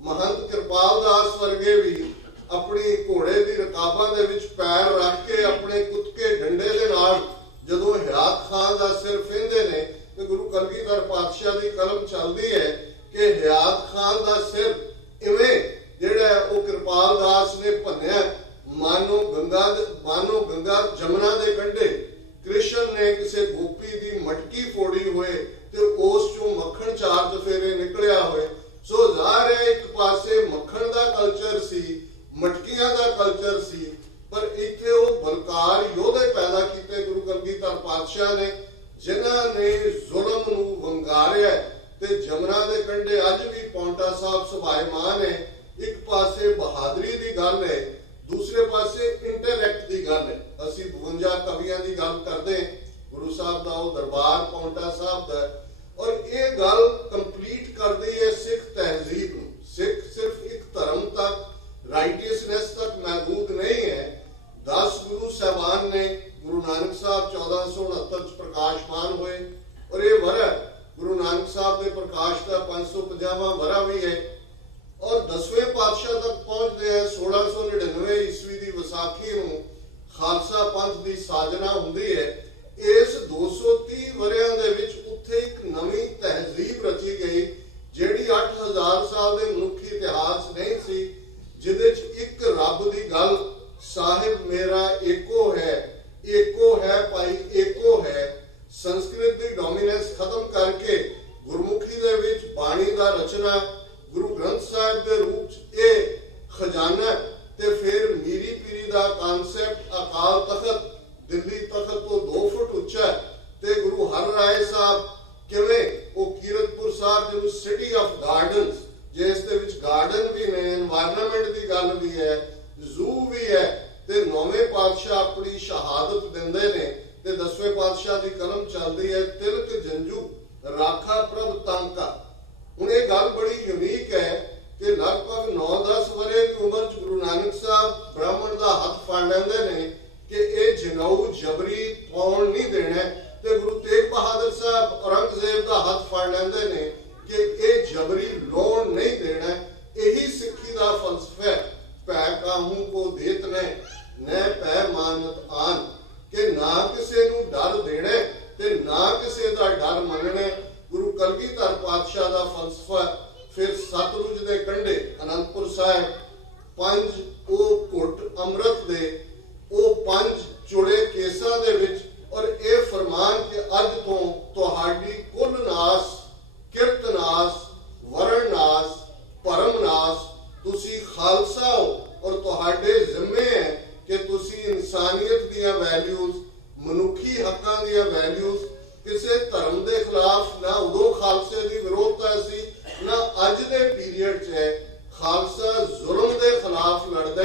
ਮਹੰਤ ਕਿਰਪਾਲ ਦਾਸ ਵਰਗੇ ਵੀ ਆਪਣੀ ਘੋੜੇ ਦੀ ਰਕਾਬਾਂ ਦੇ ਵਿੱਚ ਪੈਰ ਰੱਖ ਕੇ ਆਪਣੇ ਕੁੱਤਕੇ ਡੰਡੇ ਦੇ ਨਾਲ ਜਦੋਂ ਹਿਆਤ ਖਾਨ ਦਾ ਸਿਰ ਫੇਂਦੇ ਨੇ ਤੇ ਗੁਰੂ ਕਲਗੀਧਰ ਪਾਤਸ਼ਾਹ ਦੀ ਕਲਮ ਚੱਲਦੀ ਹੈ ਕਿ ਹਿਆਤ ਖਾਨ ਦਾ ਸਿਰ ਇਵੇਂ ਜਿਹੜਾ ਉਹ ਕਿਰਪਾਲ ਦਾਸ ਨੇ ਭੰਨਿਆ, ਮਾਨੋ ਗੰਗਾ ਜਮਨਾ ਦੇ ਕੰਢੇ ਕ੍ਰਿਸ਼ਨ ਨੇ ਕਿਸੇ ਗੋਪੀ ਦੀ ਮਟਕੀ ਫੋੜੀ ਹੋਏ ਤੇ ਉਸ ਚੋਂ ਮੱਖਣ 4 ਚਫੇਰੇ ਨਿਕਲਿਆ ਹੋਏ। ਸੋ ਜ਼ਾਹਰ ਹੈ ਇੱਕ ਪਾਸੇ ਮੱਖਣ ਦਾ ਕਲਚਰ ਸੀ, ਮਟਕੀਆਂ ਦਾ ਕਲਚਰ ਸੀ, ਪਰ ਇੱਥੇ ਉਹ ਬਲਕਾਰ ਯੋਧੇ ਪੈਦਾ ਕੀਤੇ ਗੁਰੂ ਕਲਗੀਧਰ ਪਾਤਸ਼ਾਹ ਨੇ, ਜਿਨ੍ਹਾਂ ਨੇ ਜ਼ੁਲਮ ਨੂੰ ਵੰਗਾਰਿਆ। ਤੇ ਜਮਨਾ ਦੇ ਕੰਢੇ ਅੱਜ ਵੀ ਪੌਂਟਾ ਸਾਹਿਬ ਸਭਾਏਮਾਨ ਹੈ। ਇੱਕ ਪਾਸੇ ਬਹਾਦਰੀ ਦੀ ਗੱਲ ਹੈ, ਦੂਸਰੇ ਪਾਸੇ ਇੰਟੈਲੈਕਟ ਦੀ ਗੱਲ ਹੈ। ਅਸੀਂ 52 ਕਵੀਆਂ ਦੀ ਗੱਲ ਕਰਦੇ, ਗੁਰੂ ਸਾਹਿਬ ਦਾ ਉਹ ਦਰਬਾਰ ਪੌਂਟਾ ਸਾਹਿਬ ਦਾ, ਔਰ ਇਹ ਗੱਲ ਕੰਪਲੀਟ ਕਰਦੀ ਹੈ ਸਿੱਖ ਤਹਿਜ਼ੀਬ ਨੂੰ। ਸਿੱਖ ਸਿਰਫ ਇੱਕ ਧਰਮ ਤੱਕ, ਰਾਈਟੀਅਸਨੈਸ ਤੱਕ ਮਹਿਦੂਦ ਨਹੀਂ ਹੈ। 10 ਗੁਰੂ ਸਾਹਿਬਾਨ ਨੇ, ਗੁਰੂ ਨਾਨਕ ਸਾਹਿਬ 1469 ਚ ਪ੍ਰਕਾਸ਼ਮਾਨ ਹੋਏ, ਔਰ ਇਹ ਵਰ੍ਹਾ ਗੁਰੂ ਨਾਨਕ ਸਾਹਿਬ ਦੇ ਪ੍ਰਕਾਸ਼ ਦਾ 550ਵਾਂ ਵਰ੍ਹਾ ਵੀ ਹੈ। ਔਰ 10ਵੇਂ ਪਾਤਸ਼ਾਹ ਤੱਕ ਪਹੁੰਚਦੇ ਆ 1699 ਈਸਵੀ ਦੀ ਵਿਸਾਖੀ ਨੂੰ ਖਾਲਸਾ ਪੰਥ ਦੀ ਸਾਜਨਾ ਹੁੰਦੀ ਹੈ। ਇਸ 230 ਵਰ੍ਹਿਆਂ ਦੇ ਸੰਸਕ੍ਰਿਤ ਦੀ ਡੋਮੀਨੈਂਸ ਖਤਮ ਕਰਕੇ ਗੁਰਮੁਖੀ ਦੇ ਵਿੱਚ ਬਾਣੀ ਦਾ ਰਚਨਾ ਗੁਰੂ ਗ੍ਰੰਥ ਸਾਹਿਬ ਦੇ ਰੂਪ 'ਚ ਇਹ ਖਜ਼ਾਨਾ ਤੇ ਫਿਰ ਮੀਰੀ ਪੀਰੀ ਦਾ ਕਨਸੈਪਟ ਅਕਾਲ ਤਖਤ ਦਿੱਲੀ ਤਖਤ ਤੋਂ 2 ਫੁੱਟ ਉੱਚਾ ਤੇ ਗੁਰੂ ਹਰ ਰਾਏ ਸਾਹਿਬ ਕਿਵੇਂ ਉਹ ਕੀਰਤਪੁਰ ਸਾਹਿਬ ਜਿਹਨੂੰ ਸਿਟੀ ਆਫ ਗਾਰਡਨਸ ਜਿਸ ਦੇ ਵਿੱਚ ਗਾਰਡਨ ਵੀ ਨੇ এনवायरमेंट ਦੀ ਗੱਲ ਵੀ ਹੈ ਜ਼ੂ ਵੀ ਹੈ ਤੇ 9ਵੇਂ ਪਾਤਸ਼ਾਹ ਆਪਣੀ ਸ਼ਹਾਦਤ ਦਿੰਦੇ ਨੇ ਤੇ 10ਵੇਂ ਪਾਤਸ਼ਾਹ ਦੀ ਕਲਮ ਚੱਲਦੀ ਹੈ ਤਿਲਕ ਜੰਜੂ ਰਾਖਾ ਪ੍ਰਭ ਤਾਂਕਾ। ਹੁਣ ਇਹ ਗੱਲ ਬੜੀ ਯੂਨੀਕ ਹੈ ਕਿ ਲਗਭਗ 9-10 ਵਰੇ ਦੀ ਉਮਰ 'ਚ ਗੁਰੂ ਨਾਨਕ ਸਾਹਿਬ ਬ੍ਰਾਹਮਣ ਦਾ ਹੱਥ ਫੜ ਲੈਂਦੇ ਨੇ ਕਿ ਇਹ ਜਨਊ ਜਬਰੀ ਪਾਉਣ ਨਹੀਂ ਦੇਣਾ ਤੇ ਗੁਰੂ ਤੇਗ ਬਹਾਦਰ ਸਾਹਿਬ ਔਰੰਗਜ਼ੇਬ ਦਾ ਹੱਥ ਫੜ ਲੈਂਦੇ ਨੇ ਕਿ ਇਹ ਜਬਰੀ ਲੋਨ ਨਹੀਂ ਦੇਣਾ। ਇਹੀ ਸਿੱਖੀ ਦਾ ਫਲਸਫਾ ਪੈ ਕਾਹੂ ਕੋ ਦੇਤ ਨੇ ਨੈ ਪੈ ਮਾਨਤ ਆਨ ਕਿ ਨਾ ਕਿਸੇ ਨੂੰ ਡਰ ਦੇਣਾ ਤੇ ਨਾ ਕਿਸੇ ਦਾ ਡਰ ਮੰਨਣਾ। ਗੁਰੂ ਕਲਗੀਧਰ ਪਾਤਸ਼ਾਹ ਦਾ ਫਲਸਫਾ ਫਿਰ ਸਤਲੁਜ ਦੇ ਕੰਢੇ ਅਨੰਦਪੁਰ ਸਾਹਿਬ 5 ਉਹ ਘੁੱਟ ਅੰਮ੍ਰਿਤ ਦੇ ਉਹ 5 ਚੁੜੇ ਕੇਸਾਂ ਦੇ ਵਿੱਚ ਔਰ ਇਹ ਫਰਮਾਨ ਕਿ ਅੱਜ ਤੋਂ ਤੁਹਾਡੀ ਕੁੱਲ ਨਾਸ ਕਿਰਤ ਨਾਸ ਵਰਣ ਨਾਸ ਭਰਮ ਨਾਸ ਤੁਸੀਂ ਖਾਲਸਾ ਹੋ ਔਰ ਤੁਹਾਡੇ ਜ਼ਿੰਮੇ ਹੈ ਕਿ ਤੁਸੀਂ ਇਨਸਾਨੀਅਤ ਦੀਆਂ ਵੈਲਿਊਜ਼ ਮਨੁੱਖੀ ਹੱਕਾਂ ਦੀਆਂ ਵੈਲਿਊਜ਼ ਕਿਸੇ ਧਰਮ ਦੇ ਖਿਲਾਫ ਨਾ ਉਦੋਂ ਖਾਲਸੇ ਦੀ ਵਿਰੋਧਤਾ ਸੀ ਨਾ ਅੱਜ ਦੇ ਪੀਰੀਅਡ 'ਚ ਹੈ। ਖਾਲਸਾ ਜ਼ੁਲਮ ਦੇ ਖਿਲਾਫ ਲੜਦਾ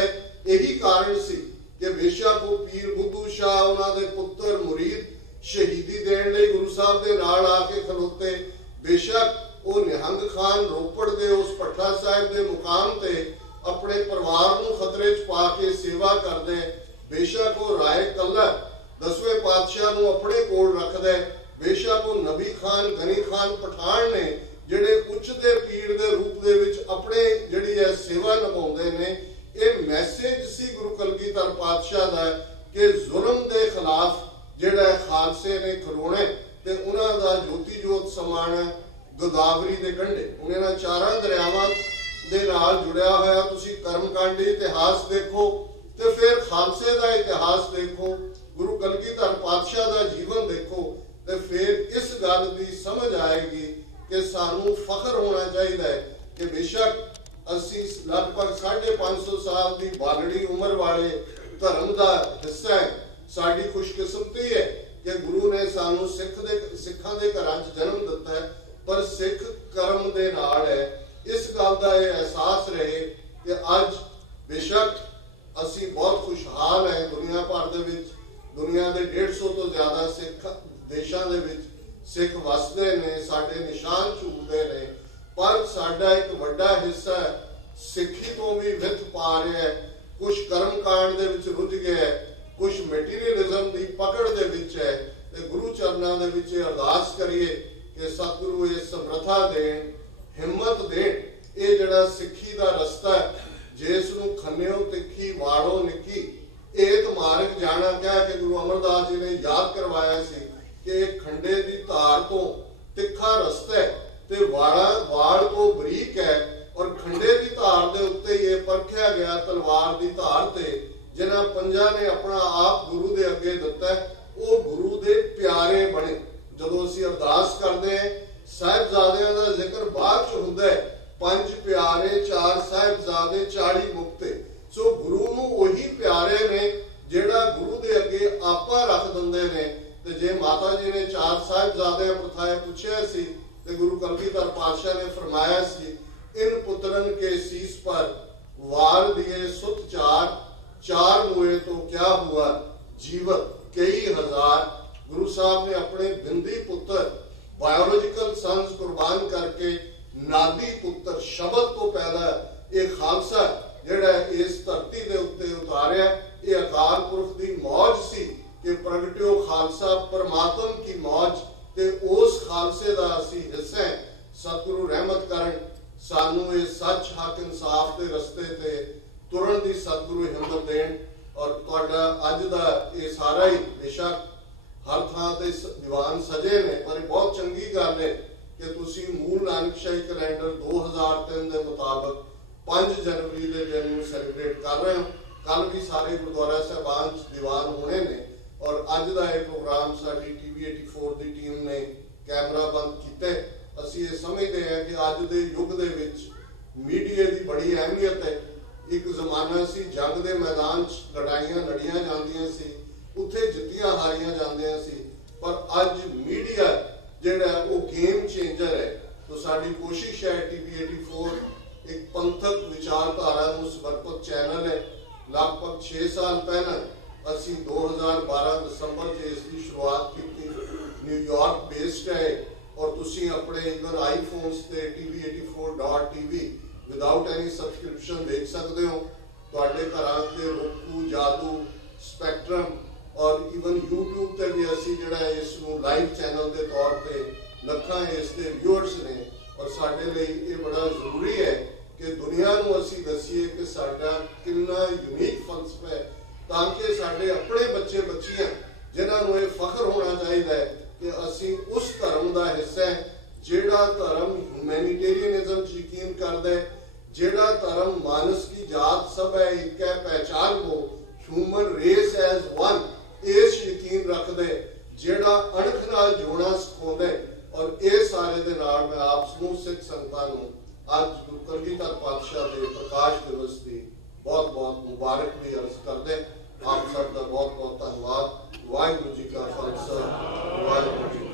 ਇਹੀ ਕਾਰਨ ਸੀ ਕਿ ਬੇਸ਼ੱਕ ਉਹ ਪੀਰ ਬੁੱਧੂ ਸ਼ਾਹ ਉਹਨਾਂ ਦੇ ਪੁੱਤਰ ਮੁਰੀਦ ਸ਼ਹੀਦੀ ਦੇਣ ਲਈ ਗੁਰੂ ਸਾਹਿਬ ਦੇ ਨਾਲ ਆ ਕੇ ਖਲੋਤੇ, ਬੇਸ਼ੱਕ ਉਹ ਨਿਹੰਗ ਖਾਨ ਰੋਪੜ ਦੇ ਉਸ ਭੱਠਾ ਸਾਹਿਬ ਦੇ ਮੁਕਾਮ ਤੇ ਆਪਣੇ ਪਰਿਵਾਰ ਨੂੰ ਖਤਰੇ 'ਚ ਪਾ ਕੇ ਸੇਵਾ ਕਰਦੇ, ਬੇਸ਼ੱਕ ਉਹ ਰਾਏ ਕੱਲਾ 10ਵੇਂ ਪਾਤਸ਼ਾਹ ਨੂੰ ਆਪਣੇ ਕੋਲ ਰੱਖਦਾ, ਬੇਸ਼ੱਕ ਉਹ ਨਬੀ ਖਾਨ ਗਨੀ ਖਾਨ ਪਠਾਨ ਨੇ ਜਿਹੜੇ ਉੱਚ ਦੇ ਪੀਰ ਦੇ ਰੂਪ ਦੇ ਵਿੱਚ ਆਪਣੇ ਜਿਹੜੀ ਹੈ ਸੇਵਾ ਨਿਭਾਉਂਦੇ ਨੇ। ਇਹ ਮੈਸੇਜ ਸੀ ਗੁਰੂ ਕਲਗੀਧਰ ਪਾਤਸ਼ਾਹ ਦਾ ਕਿ ਜ਼ੁਲਮ ਦੇ ਖਿਲਾਫ ਜਿਹੜਾ ਖਾਲਸੇ ਨੇ ਖਲੋਣਾ ਤੇ ਉਹਨਾਂ ਦਾ ਜੋਤੀ ਜੋਤ ਸਮਾਣਾ ਗੋਦਾਵਰੀ ਦੇ ਕੰਢੇ। ਹੁਣ ਇਹਨਾਂ 4 ਦਰਿਆਵਾਂ ਦੇ ਨਾਲ ਜੁੜਿਆ ਹੋਇਆ ਤੁਸੀਂ ਕਰਮਕਾਂਡੀ ਇਤਿਹਾਸ ਦੇਖੋ ਤੇ ਫਿਰ ਖਾਲਸੇ ਦਾ ਇਤਿਹਾਸ ਦੇਖੋ, ਗੁਰੂ ਕਲਗੀਧਰ ਪਾਤਸ਼ਾਹ ਦਾ ਜੀਵਨ ਦੇਖੋ ਤੇ ਫਿਰ ਇਸ ਗੱਲ ਦੀ ਸਮਝ ਆਏਗੀ ਕਿ ਸਾਨੂੰ ਫਖਰ ਹੋਣਾ ਚਾਹੀਦਾ ਹੈ ਕਿ ਬੇਸ਼ੱਕ ਅਸੀਂ ਲਗਭਗ 550 ਸਾਲ ਦੀ ਬਾਲੜੀ ਉਮਰ ਵਾਲੇ ਧਰਮ ਦਾ ਹਿੱਸਾ ਹੈ। ਸਾਡੀ ਖੁਸ਼ਕਿਸਮਤੀ ਹੈ ਕਿ ਗੁਰੂ ਨੇ ਸਾਨੂੰ ਸਿੱਖਾਂ ਦੇ ਘਰਾਂ 'ਚ ਜਨਮ ਦਿੱਤਾ ਹੈ, ਪਰ ਸਿੱਖ ਕਰਮ ਦੇ ਨਾਲ ਹੈ। ਇਸ ਗੱਲ ਦਾ ਇਹ ਅਹਿਸਾਸ ਰਹੇ ਕਿ ਅੱਜ ਬੇਸ਼ੱਕ ਅਸੀਂ ਬਹੁਤ ਖੁਸ਼ਹਾਲ ਹੈ। ਦੁਨੀਆ ਭਰ ਦੇ ਵਿੱਚ ਦੁਨੀਆ ਦੇ 150 ਤੋਂ ਜ਼ਿਆਦਾ ਸਿੱਖ ਦੇਸ਼ਾਂ ਦੇ ਵਿੱਚ ਸਿੱਖ ਵਸਦੇ ਨੇ, ਸਾਡੇ ਨਿਸ਼ਾਨ ਝੂਲਦੇ ਨੇ, ਪਰ ਸਾਡਾ ਇੱਕ ਵੱਡਾ ਹਿੱਸਾ ਸਿੱਖੀ ਤੋਂ ਵੀ ਵਿੱਥ ਪਾ ਰਿਹਾ ਹੈ। ਕੁਝ ਕਰਮਕਾਂਡ ਦੇ ਵਿੱਚ ਰੁੱਝ ਗਿਆ ਹੈ, ਕੁਝ ਮਟੀਰੀਅਲਿਜ਼ਮ ਦੀ ਪਕੜ ਦੇ ਵਿੱਚ ਹੈ ਤੇ ਗੁਰੂ ਚਰਨਾਂ ਦੇ ਵਿੱਚ ਅਰਦਾਸ ਕਰੀਏ ਕਿ ਸਤਿਗੁਰੂ ਇਹ ਸਮਰੱਥਾ ਦੇਣ, ਹਿੰਮਤ ਦੇਣ। ਇਹ ਜਿਹੜਾ ਸਿੱਖੀ ਦਾ ਰਸਤਾ ਹੈ ਜਿਸ ਨੂੰ ਖੰਨਿਓ ਤਿੱਖੀ ਵਾੜੋ ਨਿੱਕੀ ਏਕ ਮਾਰਗ ਜਾਣਾ ਕਿਹਾ ਕਿ ਗੁਰੂ ਅਮਰਦਾਸ ਜੀ ਨੇ ਯਾਦ ਕਰਵਾਇਆ ਸੀ ਕਿ ਇਹ ਖੰਡੇ ਦੀ ਧਾਰ ਤੋਂ ਤਿੱਖਾ ਰਸਤਾ ਹੈ ਤੇ ਵਾੜ ਤੋਂ ਬਰੀਕ ਹੈ ਔਰ ਖੰਡੇ ਦੀ ਧਾਰ ਦੇ ਉੱਤੇ ਇਹ ਪਰਖਿਆ ਗਿਆ ਤਲਵਾਰ ਦੀ ਧਾਰ ਤੇ। ਜਿਨ੍ਹਾਂ ਪੰਜਾਂ ਨੇ ਆਪਣਾ ਆਪ ਗੁਰੂ ਦੇ ਅੱਗੇ ਦਿੱਤਾ ਉਹ ਗੁਰੂ ਦੇ ਪਿਆਰੇ ਬਣੇ। ਜਦੋਂ ਅਸੀਂ ਅਰਦਾਸ ਕਰਦੇ ਹਾਂ ਸਾਹਿਬਜ਼ਾਦਿਆਂ ਦਾ ਜ਼ਿਕਰ ਬਾਅਦ 'ਚ ਹੁੰਦਾ ਹੈ, 5 ਪਿਆਰੇ 4 ਸਾਹਿਬਜ਼ਾਦੇ 40 ਮੁਕਤੇ। ਸੋ ਗੁਰੂ ਨੂੰ ਉਹੀ ਪਿਆਰੇ ਨੇ ਜਿਹੜਾ ਗੁਰੂ ਦੇ ਅੱਗੇ ਆਪਾ ਰੱਖ ਦਿੰਦੇ ਨੇ। ਤੇ ਜੇ ਮਾਤਾ ਜੀ ਨੇ 4 ਸਾਹਿਬਜ਼ਾਦੇ ਪ੍ਰਥਾਏ ਪੁੱਛਿਆ ਸੀ ਤੇ ਗੁਰੂ ਕਲਗੀਧਰ ਪਾਤਸ਼ਾਹ ਨੇ ਫਰਮਾਇਆ ਸੀ ਇਨ ਪੁੱਤਰਨ ਕੇ ਸੀਸ ਪਰ ਵਾਰ ਦਿਏ ਸੁਤ 4 ਮੋਏ ਤੋਂ ਕਿਆ ਹੁਆ ਜੀਵਤ ਕਈ ਹਜ਼ਾਰ। ਗੁਰੂ ਸਾਹਿਬ ਨੇ ਆਪਣੇ ਬਿੰਦੀ ਪੁੱਤਰ ਬਾਇਓਲੋਜੀਕਲ ਸਨਸ ਕੁਰਬਾਨ ਕਰਕੇ ਨਾਦੀ ਪੁੱਤਰ ਸ਼ਬਦ ਤੋਂ ਪੈਦਾ ਇਹ ਖਾਲਸਾ ਜਿਹੜਾ ਇਸ ਧਰਤੀ ਦੇ ਉੱਤੇ ਉਤਾਰਿਆ। ਇਹ ਅਕਾਲ ਪੁਰਖ ਦੀ ਮੌਜ ਸੀ ਕਿ ਪ੍ਰਗਟਿਓ ਖਾਲਸਾ ਪਰਮਾਤਮ ਕੀ ਮੌਜ ਤੇ ਉਸ ਖਾਲਸੇ ਦਾ ਅਸੀਂ ਹਿੱਸਾ। ਸਤਿਗੁਰੂ ਰਹਿਮਤ ਕਰਨ ਸਾਨੂੰ ਇਹ ਸੱਚ ਹੱਕ ਇਨਸਾਫ ਦੇ ਰਸਤੇ ਤੇ ਤੁਰਨ ਦੀ ਸਤਿਗੁਰੂ ਹਿੰਮਤ ਦੇਣ। ਔਰ ਤੁਹਾਡਾ ਅੱਜ ਦਾ ਇਹ ਸਾਰਾ ਹੀ ਬੇਸ਼ੱਕ ਹਰ ਥਾਂ ਤੇ ਦੀਵਾਨ ਸਜੇ ਨੇ, ਪਰ ਇਹ ਬਹੁਤ ਚੰਗੀ ਗੱਲ ਹੈ ਕਿ ਤੁਸੀਂ ਮੂਲ ਨਾਨਕਸ਼ਾਹੀ ਕੈਲੰਡਰ 2003 ਦੇ ਮੁਤਾਬਕ 5 ਜਨਵਰੀ ਦੇ ਦਿਨ ਨੂੰ ਸੈਲੀਬ੍ਰੇਟ ਕਰ ਰਹੇ ਹੋ। ਕੱਲ ਵੀ ਸਾਰੇ ਗੁਰਦੁਆਰਾ ਸਾਹਿਬਾਨ 'ਚ ਦੀਵਾਨ ਹੋਣੇ ਨੇ ਔਰ ਅੱਜ ਦਾ ਇਹ ਪ੍ਰੋਗਰਾਮ ਸਾਡੀ TV 84 ਦੀ कैमरा बंद किए। असी ये समझते हैं कि अज के युग दे विच मीडिया की बड़ी अहमियत है। एक जमाना सी जंग के मैदान च लड़ाइयां लड़ियां जांदियां सी, उत्थे जित्तियां हारियां जांदियां सी, पर अज मीडिया जिहड़ा वो गेम चेंजर है। तो साडी कोशिश है TV 84 एक पंथक विचारधारा नूं समर्पित चैनल है। लगभग 6 साल पहले असी 2012 दिसंबर से इसकी शुरुआत की। न्यूयॉर्क बेस्ड है और तुसी अपने इवन आईफोन्स ते TV84.tv विदाउट एनी सबसक्रिप्शन देख सकते हो। तुहाडे घरां ते roku, जादू, स्पैक्ट्रम और इवन यूट्यूब ते भी असी जिहड़ा इस नूं लाइव चैनल के तौर पे लखां इसके व्यूअर्स ने। और साडे लई ये बड़ा जरूरी है कि दुनिया नूं असी दसीए कि साडा कितना यूनीक फलसफा है, ताकि साडे अपने बच्चे बच्चियां जिन्हां नूं ये फख्र होना चाहिए है कि असी उस धर्म का हिस्सा है जिहड़ा धर्म ह्यूमैनिटेरियनिज्म यकीन करदा है, जिहड़ा धर्म मानस की जात सब है एक है पहचान को ह्यूमन रेस एज वन इस यकीन रखदे, जिहड़ा अणख नाल जोड़ना सिखाउंदा है। और ये सारे दे नाल मैं आप समूह सिख संगतां नूं अज गुरु कलगीधर पातशाह के प्रकाश दिवस की बहुत बहुत मुबारक भी अर्ज करदे। आप सब का बहुत बहुत धन्यवाद। वाहिगुरू जी का खालसा, वाहिगुरू जी